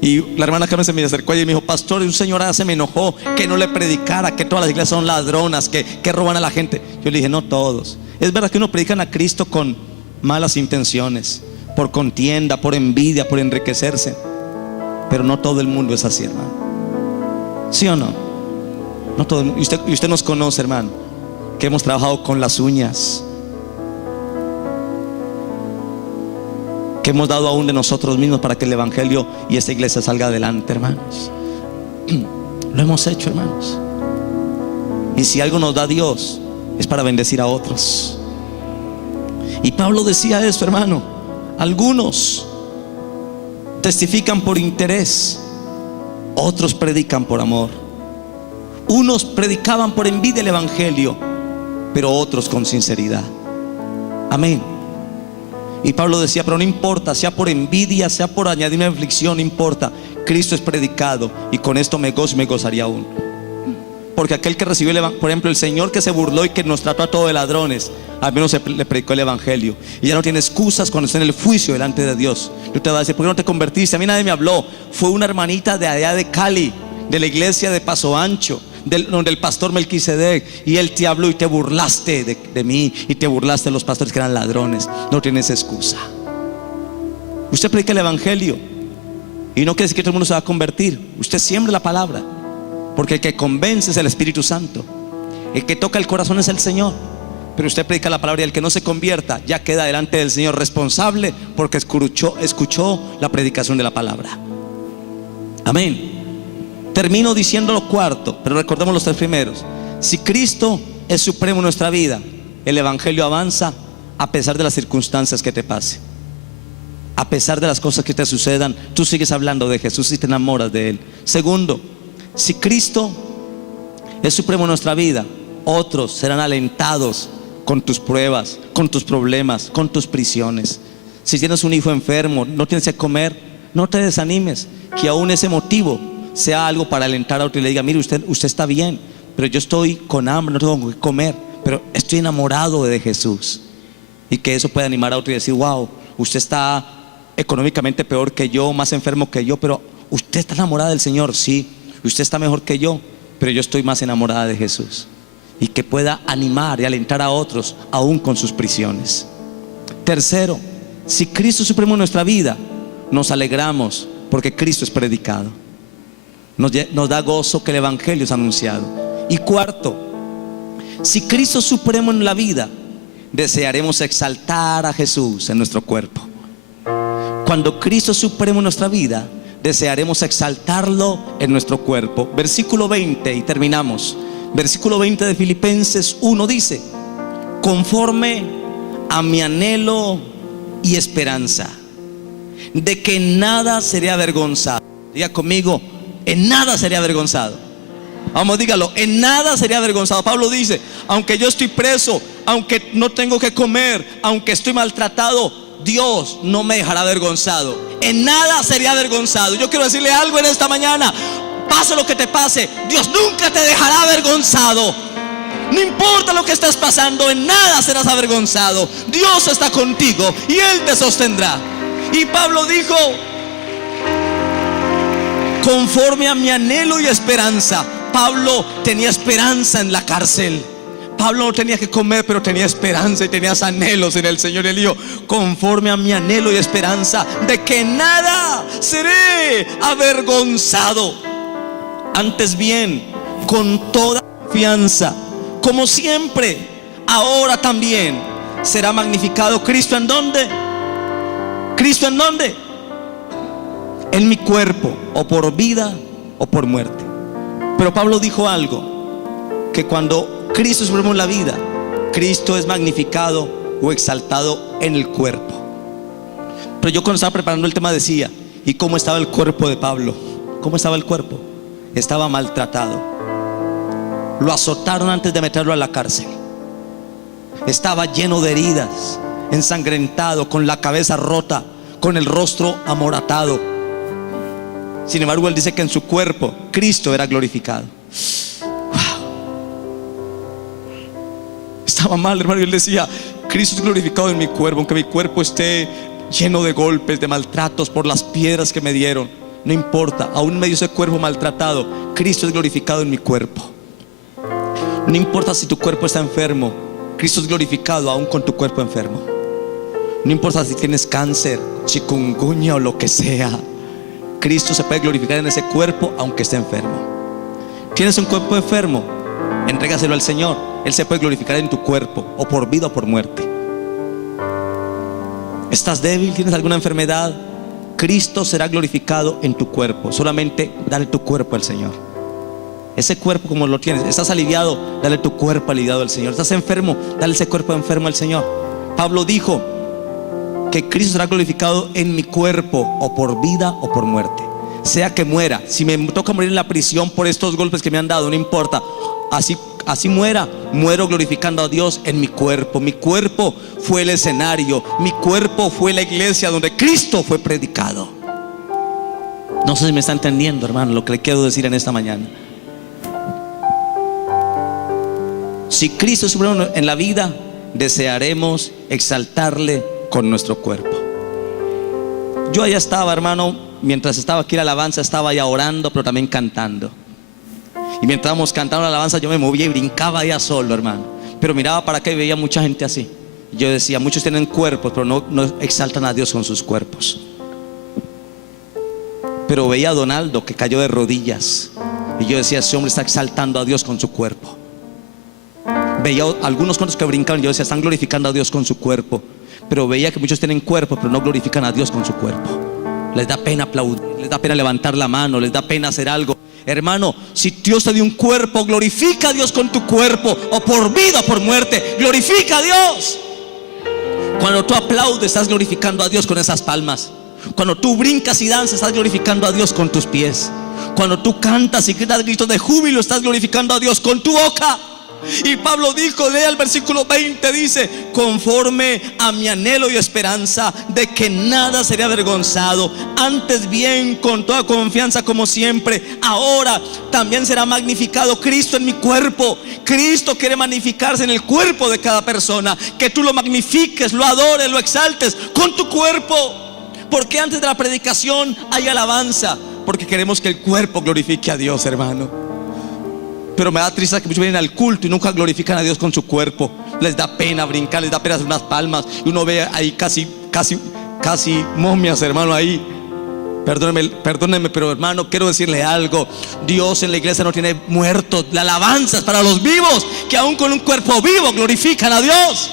Y la hermana Carmen se me acercó y me dijo: pastor, un señor se me enojó que no le predicara, que todas las iglesias son ladronas, que roban a la gente. Yo le dije: no todos. Es verdad que uno predican a Cristo con malas intenciones, por contienda, por envidia, por enriquecerse, pero no todo el mundo es así, hermano. ¿Sí o no? No todo el mundo. Y usted nos conoce, hermano, que hemos trabajado con las uñas, que hemos dado aún de nosotros mismos para que el evangelio y esta iglesia salga adelante, hermanos. Lo hemos hecho, hermanos. Y si algo nos da Dios, es para bendecir a otros. Y Pablo decía esto, hermano: algunos testifican por interés, otros predican por amor. Unos predicaban por envidia el evangelio, pero otros con sinceridad. Amén. Y Pablo decía: pero no importa, sea por envidia, sea por añadirme aflicción, no importa. Cristo es predicado y con esto me gozo y me gozaría aún. Porque aquel que recibió el evangelio, por ejemplo, el Señor que se burló y que nos trató a todos de ladrones, al menos le predicó el evangelio. Y ya no tiene excusas cuando esté en el juicio delante de Dios. Yo te voy a decir: ¿por qué no te convertiste? A mí nadie me habló. Fue una hermanita de allá de Cali, de la iglesia de Paso Ancho, donde el pastor Melquisedec, y él te habló y te burlaste de mí, y te burlaste de los pastores que eran ladrones. No tienes excusa. Usted predica el evangelio y no quiere decir que todo el mundo se va a convertir. Usted siembra la palabra, porque el que convence es el Espíritu Santo. El que toca el corazón es el Señor. Pero usted predica la palabra y el que no se convierta ya queda delante del Señor responsable, porque escuchó la predicación de la palabra. Amén. Termino diciendo lo cuarto, pero recordemos los tres primeros. Si Cristo es supremo en nuestra vida, el evangelio avanza a pesar de las circunstancias que te pase. A pesar de las cosas que te sucedan, tú sigues hablando de Jesús y te enamoras de Él. Segundo, si Cristo es supremo en nuestra vida, otros serán alentados con tus pruebas, con tus problemas, con tus prisiones. Si tienes un hijo enfermo, no tienes que comer, no te desanimes, que aún ese motivo sea algo para alentar a otro y le diga: mire, usted está bien, pero yo estoy con hambre, no tengo que comer, pero estoy enamorado de Jesús. Y que eso pueda animar a otro y decir: wow, usted está económicamente peor que yo, más enfermo que yo, pero usted está enamorada del Señor. Sí, usted está mejor que yo, pero yo estoy más enamorada de Jesús. Y que pueda animar y alentar a otros aún con sus prisiones. Tercero, si Cristo es supremo en nuestra vida, nos alegramos porque Cristo es predicado. Nos da gozo que el evangelio es anunciado. Y cuarto, si Cristo es supremo en la vida, desearemos exaltar a Jesús en nuestro cuerpo. Cuando Cristo es supremo en nuestra vida, desearemos exaltarlo en nuestro cuerpo. Versículo 20 y terminamos. Versículo 20 de Filipenses 1 dice: conforme a mi anhelo y esperanza de que nada seré avergonzado. Diga conmigo: en nada seré avergonzado. Vamos, dígalo, en nada sería avergonzado. Pablo dice, aunque yo estoy preso, aunque no tengo que comer, aunque estoy maltratado, Dios no me dejará avergonzado. En nada sería avergonzado. Yo quiero decirle algo en esta mañana: pase lo que te pase, Dios nunca te dejará avergonzado. No importa lo que estés pasando, en nada serás avergonzado. Dios está contigo y Él te sostendrá. Y Pablo dijo, conforme a mi anhelo y esperanza. Pablo tenía esperanza en la cárcel. Pablo no tenía que comer, pero tenía esperanza y tenía anhelos en el Señor. Él dijo, conforme a mi anhelo y esperanza de que nada seré avergonzado. Antes bien, con toda confianza, como siempre, ahora también será magnificado Cristo. ¿En dónde? ¿Cristo en dónde? En mi cuerpo, o por vida o por muerte. Pero Pablo dijo algo, que cuando Cristo es supremo en la vida, Cristo es magnificado o exaltado en el cuerpo. Pero yo cuando estaba preparando el tema decía, ¿y cómo estaba el cuerpo de Pablo? ¿Cómo estaba el cuerpo? Estaba maltratado. Lo azotaron antes de meterlo a la cárcel. Estaba lleno de heridas, ensangrentado, con la cabeza rota, con el rostro amoratado. Sin embargo, él dice que en su cuerpo Cristo era glorificado. Estaba mal, hermano, y él decía, Cristo es glorificado en mi cuerpo, aunque mi cuerpo esté lleno de golpes, de maltratos por las piedras que me dieron. No importa, aún en medio de ese cuerpo maltratado, Cristo es glorificado en mi cuerpo. No importa si tu cuerpo está enfermo, Cristo es glorificado aún con tu cuerpo enfermo. No importa si tienes cáncer, chikungunya o lo que sea, Cristo se puede glorificar en ese cuerpo aunque esté enfermo. ¿Tienes un cuerpo enfermo? Entrégaselo al Señor. Él se puede glorificar en tu cuerpo, o por vida o por muerte. ¿Estás débil? ¿Tienes alguna enfermedad? Cristo será glorificado en tu cuerpo. Solamente dale tu cuerpo al Señor. Ese cuerpo como lo tienes. ¿Estás aliviado? Dale tu cuerpo aliviado al Señor. ¿Estás enfermo? Dale ese cuerpo enfermo al Señor. Pablo dijo que Cristo será glorificado en mi cuerpo, o por vida o por muerte. Sea que muera, si me toca morir en la prisión por estos golpes que me han dado, no importa. Así muera, muero glorificando a Dios en mi cuerpo. Mi cuerpo fue el escenario, mi cuerpo fue la iglesia donde Cristo fue predicado. No sé si me está entendiendo, hermano, lo que le quiero decir en esta mañana. Si Cristo es supremo en la vida, desearemos exaltarle con nuestro cuerpo. Yo allá estaba, hermano, mientras estaba aquí la alabanza, estaba allá orando, pero también cantando. Y mientras estábamos cantando la alabanza, yo me movía y brincaba allá solo, hermano. Pero miraba para acá y veía mucha gente así. Yo decía, muchos tienen cuerpos, pero no exaltan a Dios con sus cuerpos. Pero veía a Donaldo que cayó de rodillas, y yo decía, ese hombre está exaltando a Dios con su cuerpo. Veía a algunos cuantos que brincaban, y yo decía, están glorificando a Dios con su cuerpo. Pero veía que muchos tienen cuerpo, pero no glorifican a Dios con su cuerpo. Les da pena aplaudir, les da pena levantar la mano, les da pena hacer algo. Hermano, si Dios te dio un cuerpo, glorifica a Dios con tu cuerpo, o por vida o por muerte, glorifica a Dios. Cuando tú aplaudes, estás glorificando a Dios con esas palmas. Cuando tú brincas y danzas, estás glorificando a Dios con tus pies. Cuando tú cantas y gritas gritos de júbilo, estás glorificando a Dios con tu boca. Y Pablo dijo, lea el versículo 20, dice, conforme a mi anhelo y esperanza de que nada sería avergonzado, antes bien con toda confianza como siempre, ahora también será magnificado Cristo en mi cuerpo. Cristo quiere magnificarse en el cuerpo de cada persona, que tú lo magnifiques, lo adores, lo exaltes con tu cuerpo. Porque antes de la predicación hay alabanza, porque queremos que el cuerpo glorifique a Dios, hermano. Pero me da tristeza que muchos vienen al culto y nunca glorifican a Dios con su cuerpo. Les da pena brincar, les da pena hacer unas palmas, y uno ve ahí casi momias, hermano, ahí. Perdónenme, pero hermano, quiero decirle algo. Dios en la iglesia no tiene muertos. La alabanza es para los vivos, que aún con un cuerpo vivo glorifican a Dios.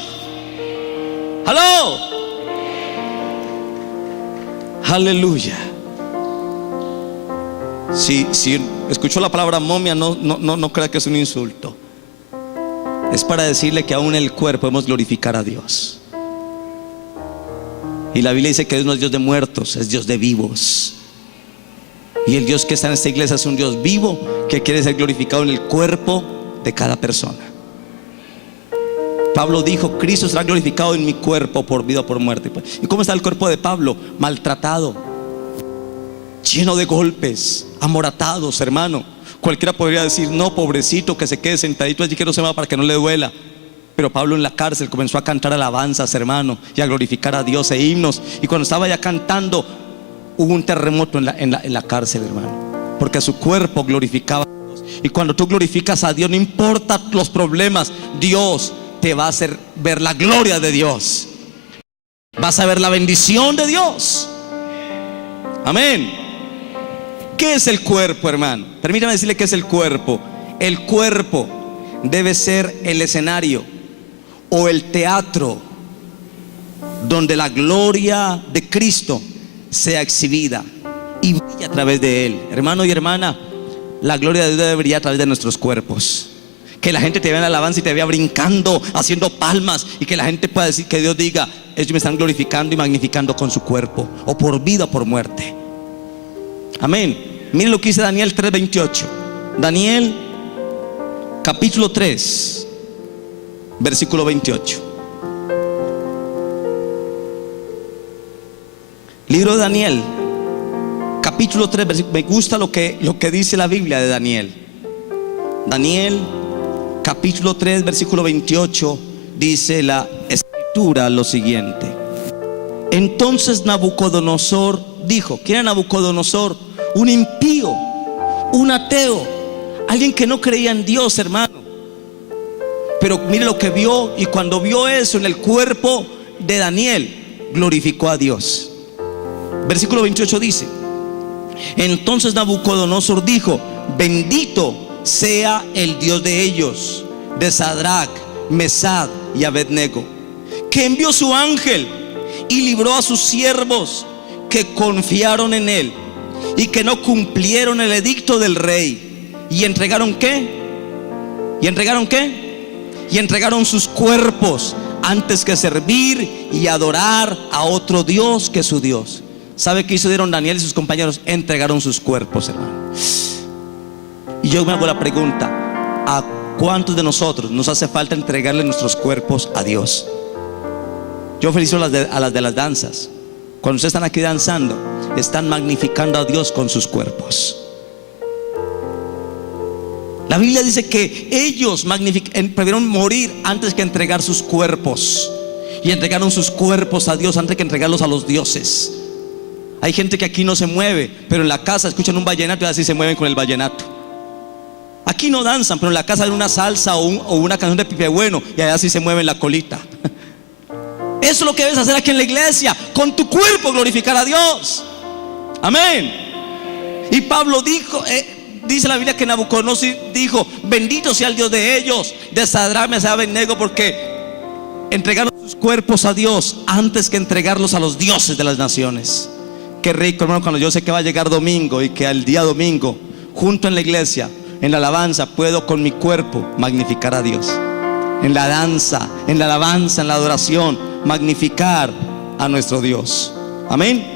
¡Aló! ¡Aleluya! Si escuchó la palabra momia, no crea que es un insulto. Es para decirle que aún en el cuerpo podemos glorificar a Dios. Y la Biblia dice que Dios no es Dios de muertos, es Dios de vivos. Y el Dios que está en esta iglesia es un Dios vivo que quiere ser glorificado en el cuerpo de cada persona. Pablo dijo: Cristo será glorificado en mi cuerpo por vida o por muerte. ¿Y cómo está el cuerpo de Pablo? Maltratado, lleno de golpes, amoratados, hermano. Cualquiera podría decir: no, pobrecito, que se quede sentadito allí, que no se va para que no le duela. Pero Pablo en la cárcel comenzó a cantar alabanzas, hermano, y a glorificar a Dios e himnos. Y cuando estaba ya cantando, hubo un terremoto en la cárcel, hermano, porque su cuerpo glorificaba a Dios. Y cuando tú glorificas a Dios, no importa los problemas, Dios te va a hacer ver la gloria de Dios. Vas a ver la bendición de Dios. Amén. ¿Qué es el cuerpo, hermano? Permítame decirle qué es el cuerpo. El cuerpo debe ser el escenario o el teatro donde la gloria de Cristo sea exhibida y brilla a través de él. Hermano y hermana, la gloria de Dios debe brillar a través de nuestros cuerpos. Que la gente te vea en la alabanza y te vea brincando, haciendo palmas, y que la gente pueda decir, que Dios diga: ellos me están glorificando y magnificando con su cuerpo, o por vida o por muerte. Amén. Miren lo que dice Daniel 3:28. Daniel capítulo 3 versículo 28. Libro de Daniel capítulo 3 versículo. Me gusta lo que dice la Biblia de Daniel. Daniel capítulo 3 versículo 28, dice la escritura lo siguiente: entonces Nabucodonosor dijo. ¿Quién era Nabucodonosor? Un impío, un ateo, alguien que no creía en Dios, hermano. Pero mire lo que vio, y cuando vio eso en el cuerpo de Daniel, glorificó a Dios. Versículo 28 dice: entonces Nabucodonosor dijo: bendito sea el Dios de ellos, de Sadrach, Mesach y Abednego, que envió su ángel y libró a sus siervos que confiaron en él y que no cumplieron el edicto del rey. ¿Y entregaron qué? ¿Y entregaron qué? Y entregaron sus cuerpos antes que servir y adorar a otro Dios que su Dios. ¿Sabe qué hicieron Daniel y sus compañeros? Entregaron sus cuerpos, hermano. Y yo me hago la pregunta: ¿a cuántos de nosotros nos hace falta entregarle nuestros cuerpos a Dios? Yo felicito a las de las danzas. Cuando ustedes están aquí danzando, están magnificando a Dios con sus cuerpos. La Biblia dice que ellos prefirieron morir antes que entregar sus cuerpos. Y entregaron sus cuerpos a Dios antes que entregarlos a los dioses. Hay gente que aquí no se mueve, pero en la casa escuchan un vallenato y así se mueven con el vallenato. Aquí no danzan, pero en la casa hay una salsa o una canción de Pipe Bueno, y allá sí se mueven la colita. Eso es lo que debes hacer aquí en la iglesia, con tu cuerpo glorificar a Dios. Amén. Y Pablo dijo, dice la Biblia que Nabucodonosor dijo: bendito sea el Dios de ellos, de Sadrach, Mesach y Abednego, porque entregaron sus cuerpos a Dios antes que entregarlos a los dioses de las naciones. Qué rico, hermano, cuando yo sé que va a llegar domingo y que al día domingo, junto en la iglesia, en la alabanza, puedo con mi cuerpo magnificar a Dios. En la danza, en la alabanza, en la adoración, magnificar a nuestro Dios. Amén.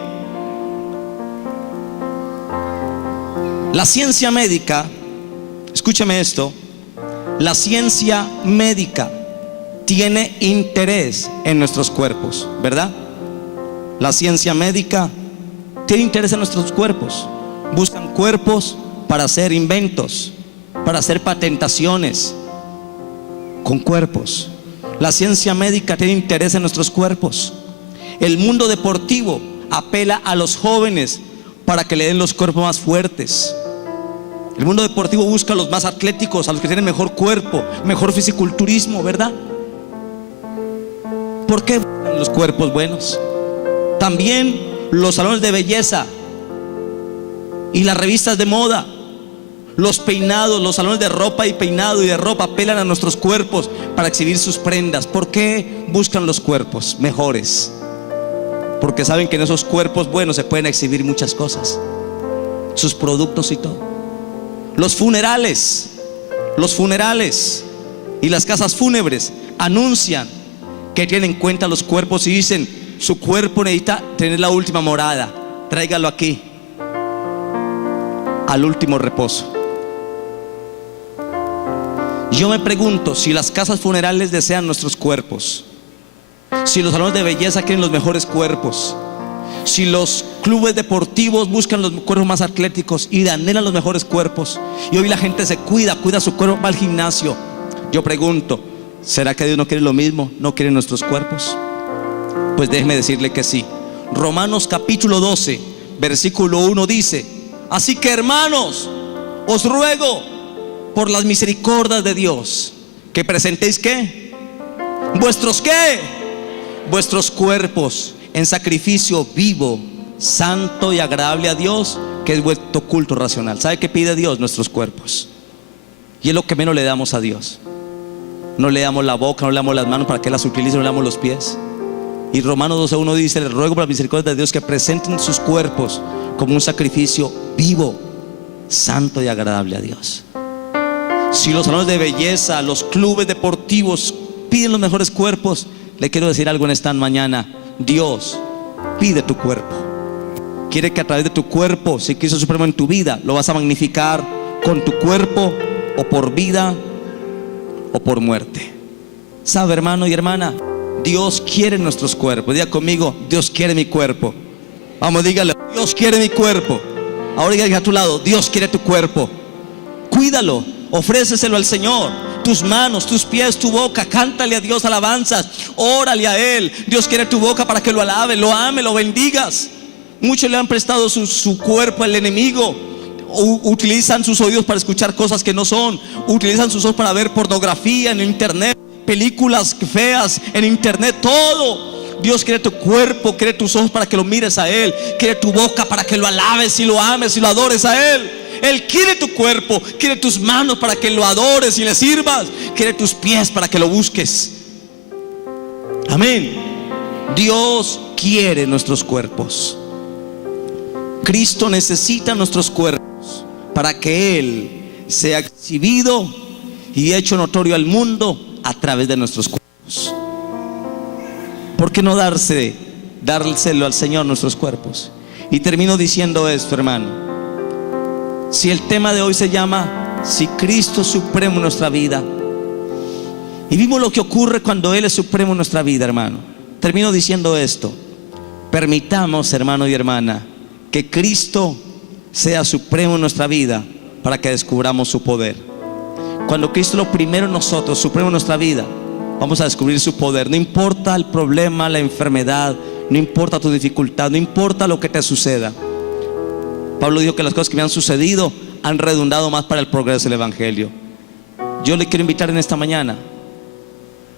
La ciencia médica, escúcheme esto, la ciencia médica tiene interés en nuestros cuerpos, ¿verdad? La ciencia médica tiene interés en nuestros cuerpos. Buscan cuerpos para hacer inventos, para hacer patentaciones con cuerpos. La ciencia médica tiene interés en nuestros cuerpos. El mundo deportivo apela a los jóvenes para que le den los cuerpos más fuertes. El mundo deportivo busca a los más atléticos, a los que tienen mejor cuerpo, mejor fisiculturismo, ¿verdad? ¿Por qué buscan los cuerpos buenos? También los salones de belleza y las revistas de moda, los peinados, los salones de ropa y peinado y de ropa apelan a nuestros cuerpos para exhibir sus prendas. ¿Por qué buscan los cuerpos mejores? Porque saben que en esos cuerpos buenos se pueden exhibir muchas cosas, sus productos y todo. Los funerales y las casas fúnebres anuncian que tienen en cuenta los cuerpos y dicen: su cuerpo necesita tener la última morada, tráigalo aquí. al último reposo. Yo me pregunto si las casas funerales desean nuestros cuerpos, si los salones de belleza quieren los mejores cuerpos, si los clubes deportivos buscan los cuerpos más atléticos y anhelan los mejores cuerpos, y hoy la gente se cuida su cuerpo, va al gimnasio. Yo pregunto, ¿será que Dios no quiere lo mismo? ¿No quiere nuestros cuerpos? Pues déjeme decirle que sí. Romanos capítulo 12 versículo 1 dice: así que, hermanos, os ruego por las misericordias de Dios que presentéis ¿qué? ¿Vuestros qué? Vuestros cuerpos en sacrificio vivo, santo y agradable a Dios, que es vuestro culto racional. ¿Sabe qué pide Dios? Nuestros cuerpos. Y es lo que menos le damos a Dios. No le damos la boca, no le damos las manos para que las utilice, no le damos los pies. Y Romanos 12:1 dice: les ruego por la misericordia de Dios que presenten sus cuerpos como un sacrificio vivo, santo y agradable a Dios. Si los salones de belleza, los clubes deportivos piden los mejores cuerpos, le quiero decir algo en esta mañana: Dios pide tu cuerpo. Quiere que a través de tu cuerpo, si Cristo Supremo en tu vida, lo vas a magnificar con tu cuerpo, o por vida o por muerte. ¿Sabe, hermano y hermana? Dios quiere nuestros cuerpos. Diga conmigo: Dios quiere mi cuerpo. Vamos, dígale: Dios quiere mi cuerpo. Ahora diga a tu lado: Dios quiere tu cuerpo. Cuídalo, ofréceselo al Señor. Tus manos, tus pies, tu boca, cántale a Dios alabanzas, órale a Él. Dios quiere tu boca para que lo alabe, lo ame, lo bendigas. Muchos le han prestado su cuerpo al enemigo. Utilizan sus oídos para escuchar cosas que no son. Utilizan sus ojos para ver pornografía en internet, películas feas en internet, todo. Dios quiere tu cuerpo, quiere tus ojos para que lo mires a Él, quiere tu boca para que lo alabes y lo ames y lo adores a Él. Él quiere tu cuerpo, quiere tus manos para que lo adores y le sirvas, quiere tus pies para que lo busques. Amén. Dios quiere nuestros cuerpos. Cristo necesita nuestros cuerpos para que Él sea exhibido y hecho notorio al mundo a través de nuestros cuerpos. ¿Por qué no dárselo al Señor nuestros cuerpos? Y termino diciendo esto, hermano. Si el tema de hoy se llama si Cristo es supremo en nuestra vida, y vimos lo que ocurre cuando Él es supremo en nuestra vida, hermano, termino diciendo esto: permitamos, hermano y hermana, que Cristo sea supremo en nuestra vida para que descubramos su poder. Cuando Cristo es lo primero en nosotros, supremo en nuestra vida, vamos a descubrir su poder. No importa el problema, la enfermedad, no importa tu dificultad, no importa lo que te suceda. Pablo dijo que las cosas que me han sucedido han redundado más para el progreso del Evangelio. Yo le quiero invitar en esta mañana: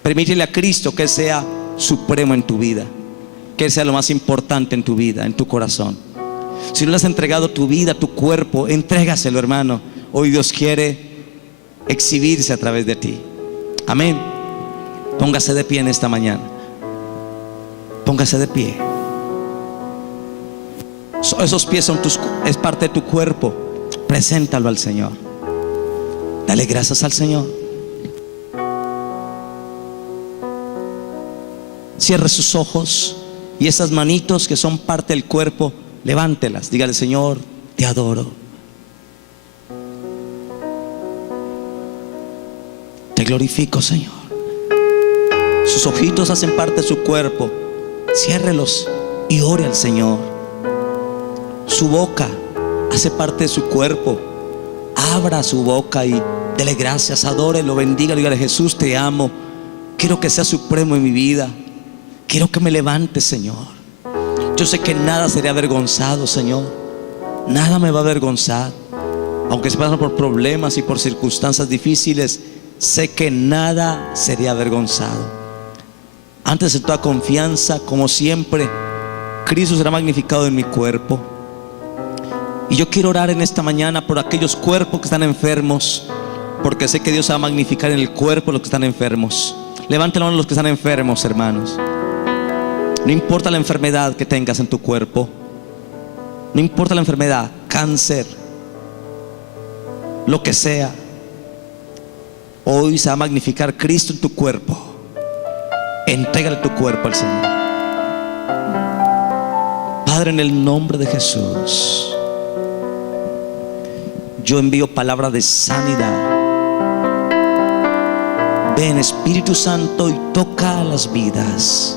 permítele a Cristo que sea supremo en tu vida, que Él sea lo más importante en tu vida, en tu corazón. Si no le has entregado tu vida, tu cuerpo, entrégaselo, hermano. Hoy Dios quiere exhibirse a través de ti. Amén. Póngase de pie en esta mañana. Póngase de pie. Esos pies es parte de tu cuerpo. Preséntalo al Señor. Dale gracias al Señor. Cierre sus ojos y esas manitos que son parte del cuerpo, levántelas. Dígale: Señor, te adoro. Te glorifico, Señor. Sus ojitos hacen parte de su cuerpo. Ciérrelos y ore al Señor. Su boca hace parte de su cuerpo. Abra su boca y dele gracias, adórelo, bendígalo, dígale: Jesús, te amo. Quiero que seas supremo en mi vida. Quiero que me levantes, Señor. Yo sé que nada sería avergonzado, Señor. Nada me va a avergonzar. Aunque se pasen por problemas y por circunstancias difíciles, sé que nada sería avergonzado. Antes de toda confianza, como siempre, Cristo será magnificado en mi cuerpo. Y yo quiero orar en esta mañana por aquellos cuerpos que están enfermos, porque sé que Dios va a magnificar en el cuerpo los que están enfermos. Levanten la mano los que están enfermos, hermanos. No importa la enfermedad que tengas en tu cuerpo, no importa la enfermedad, cáncer, lo que sea, hoy se va a magnificar Cristo en tu cuerpo. Entrégale tu cuerpo al Señor. Padre, en el nombre de Jesús, yo envío palabra de sanidad. Ven, Espíritu Santo, y toca las vidas.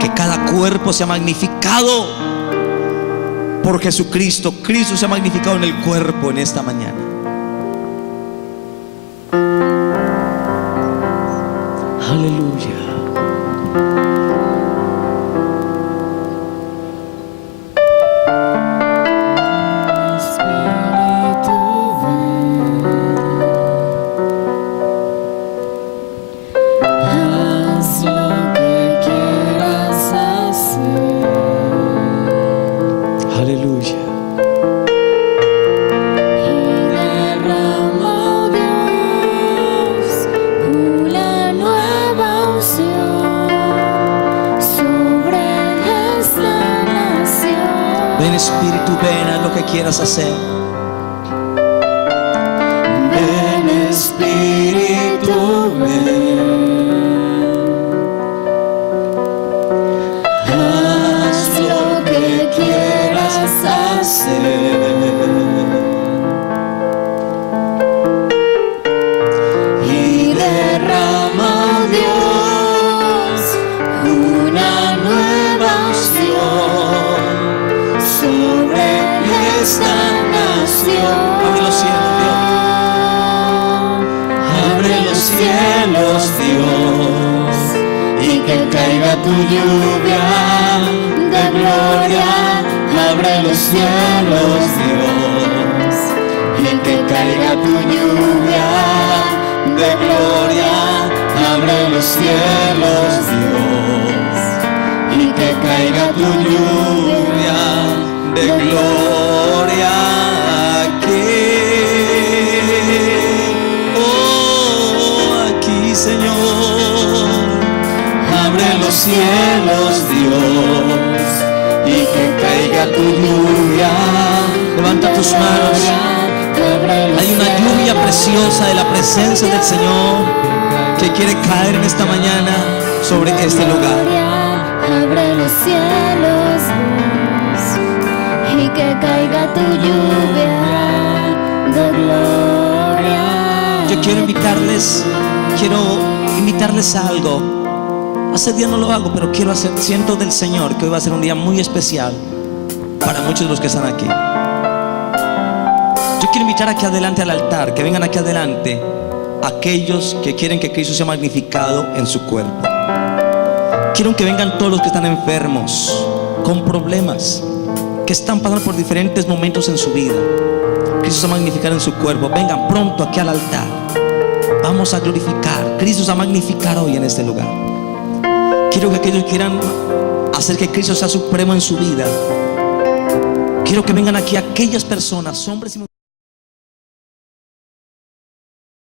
Que cada cuerpo sea magnificado por Jesucristo. Cristo sea magnificado en el cuerpo en esta mañana. Aleluya. Aleluya. Y derrama, Dios, una nueva unción sobre esta nación. Ven, Espíritu, ven, haz lo que quieras hacer. Ven, Espíritu, ven. Haz lo que quieras hacer. Y derrama, Dios, una nueva unción sobre esta nación. Abre los cielos, Dios. Abre los cielos, Dios, y que caiga tu lluvia de gloria. Abre los cielos, Dios, y que caiga tu lluvia de gloria. Abre los cielos, Dios, y que caiga tu lluvia de gloria aquí. Oh, aquí, Señor. Abre los cielos, Dios, y que caiga tu lluvia. Levanta tus manos. Hay una lluvia preciosa de la presencia del Señor que quiere caer en esta mañana sobre este lugar. Abre los cielos, Dios, y que caiga tu lluvia de gloria. Yo quiero invitarles a algo. Hace días no lo hago, pero siento del Señor que hoy va a ser un día muy especial para muchos de los que están aquí. Yo quiero invitar aquí adelante al altar, que vengan aquí adelante aquellos que quieren que Cristo sea magnificado en su cuerpo. Quiero que vengan todos los que están enfermos, con problemas, que están pasando por diferentes momentos en su vida. Cristo sea magnificado en su cuerpo. Vengan pronto aquí al altar. Vamos a glorificar. Cristo sea magnificado hoy en este lugar. Quiero que aquellos que quieran hacer que Cristo sea supremo en su vida, quiero que vengan aquí aquellas personas, hombres y mujeres.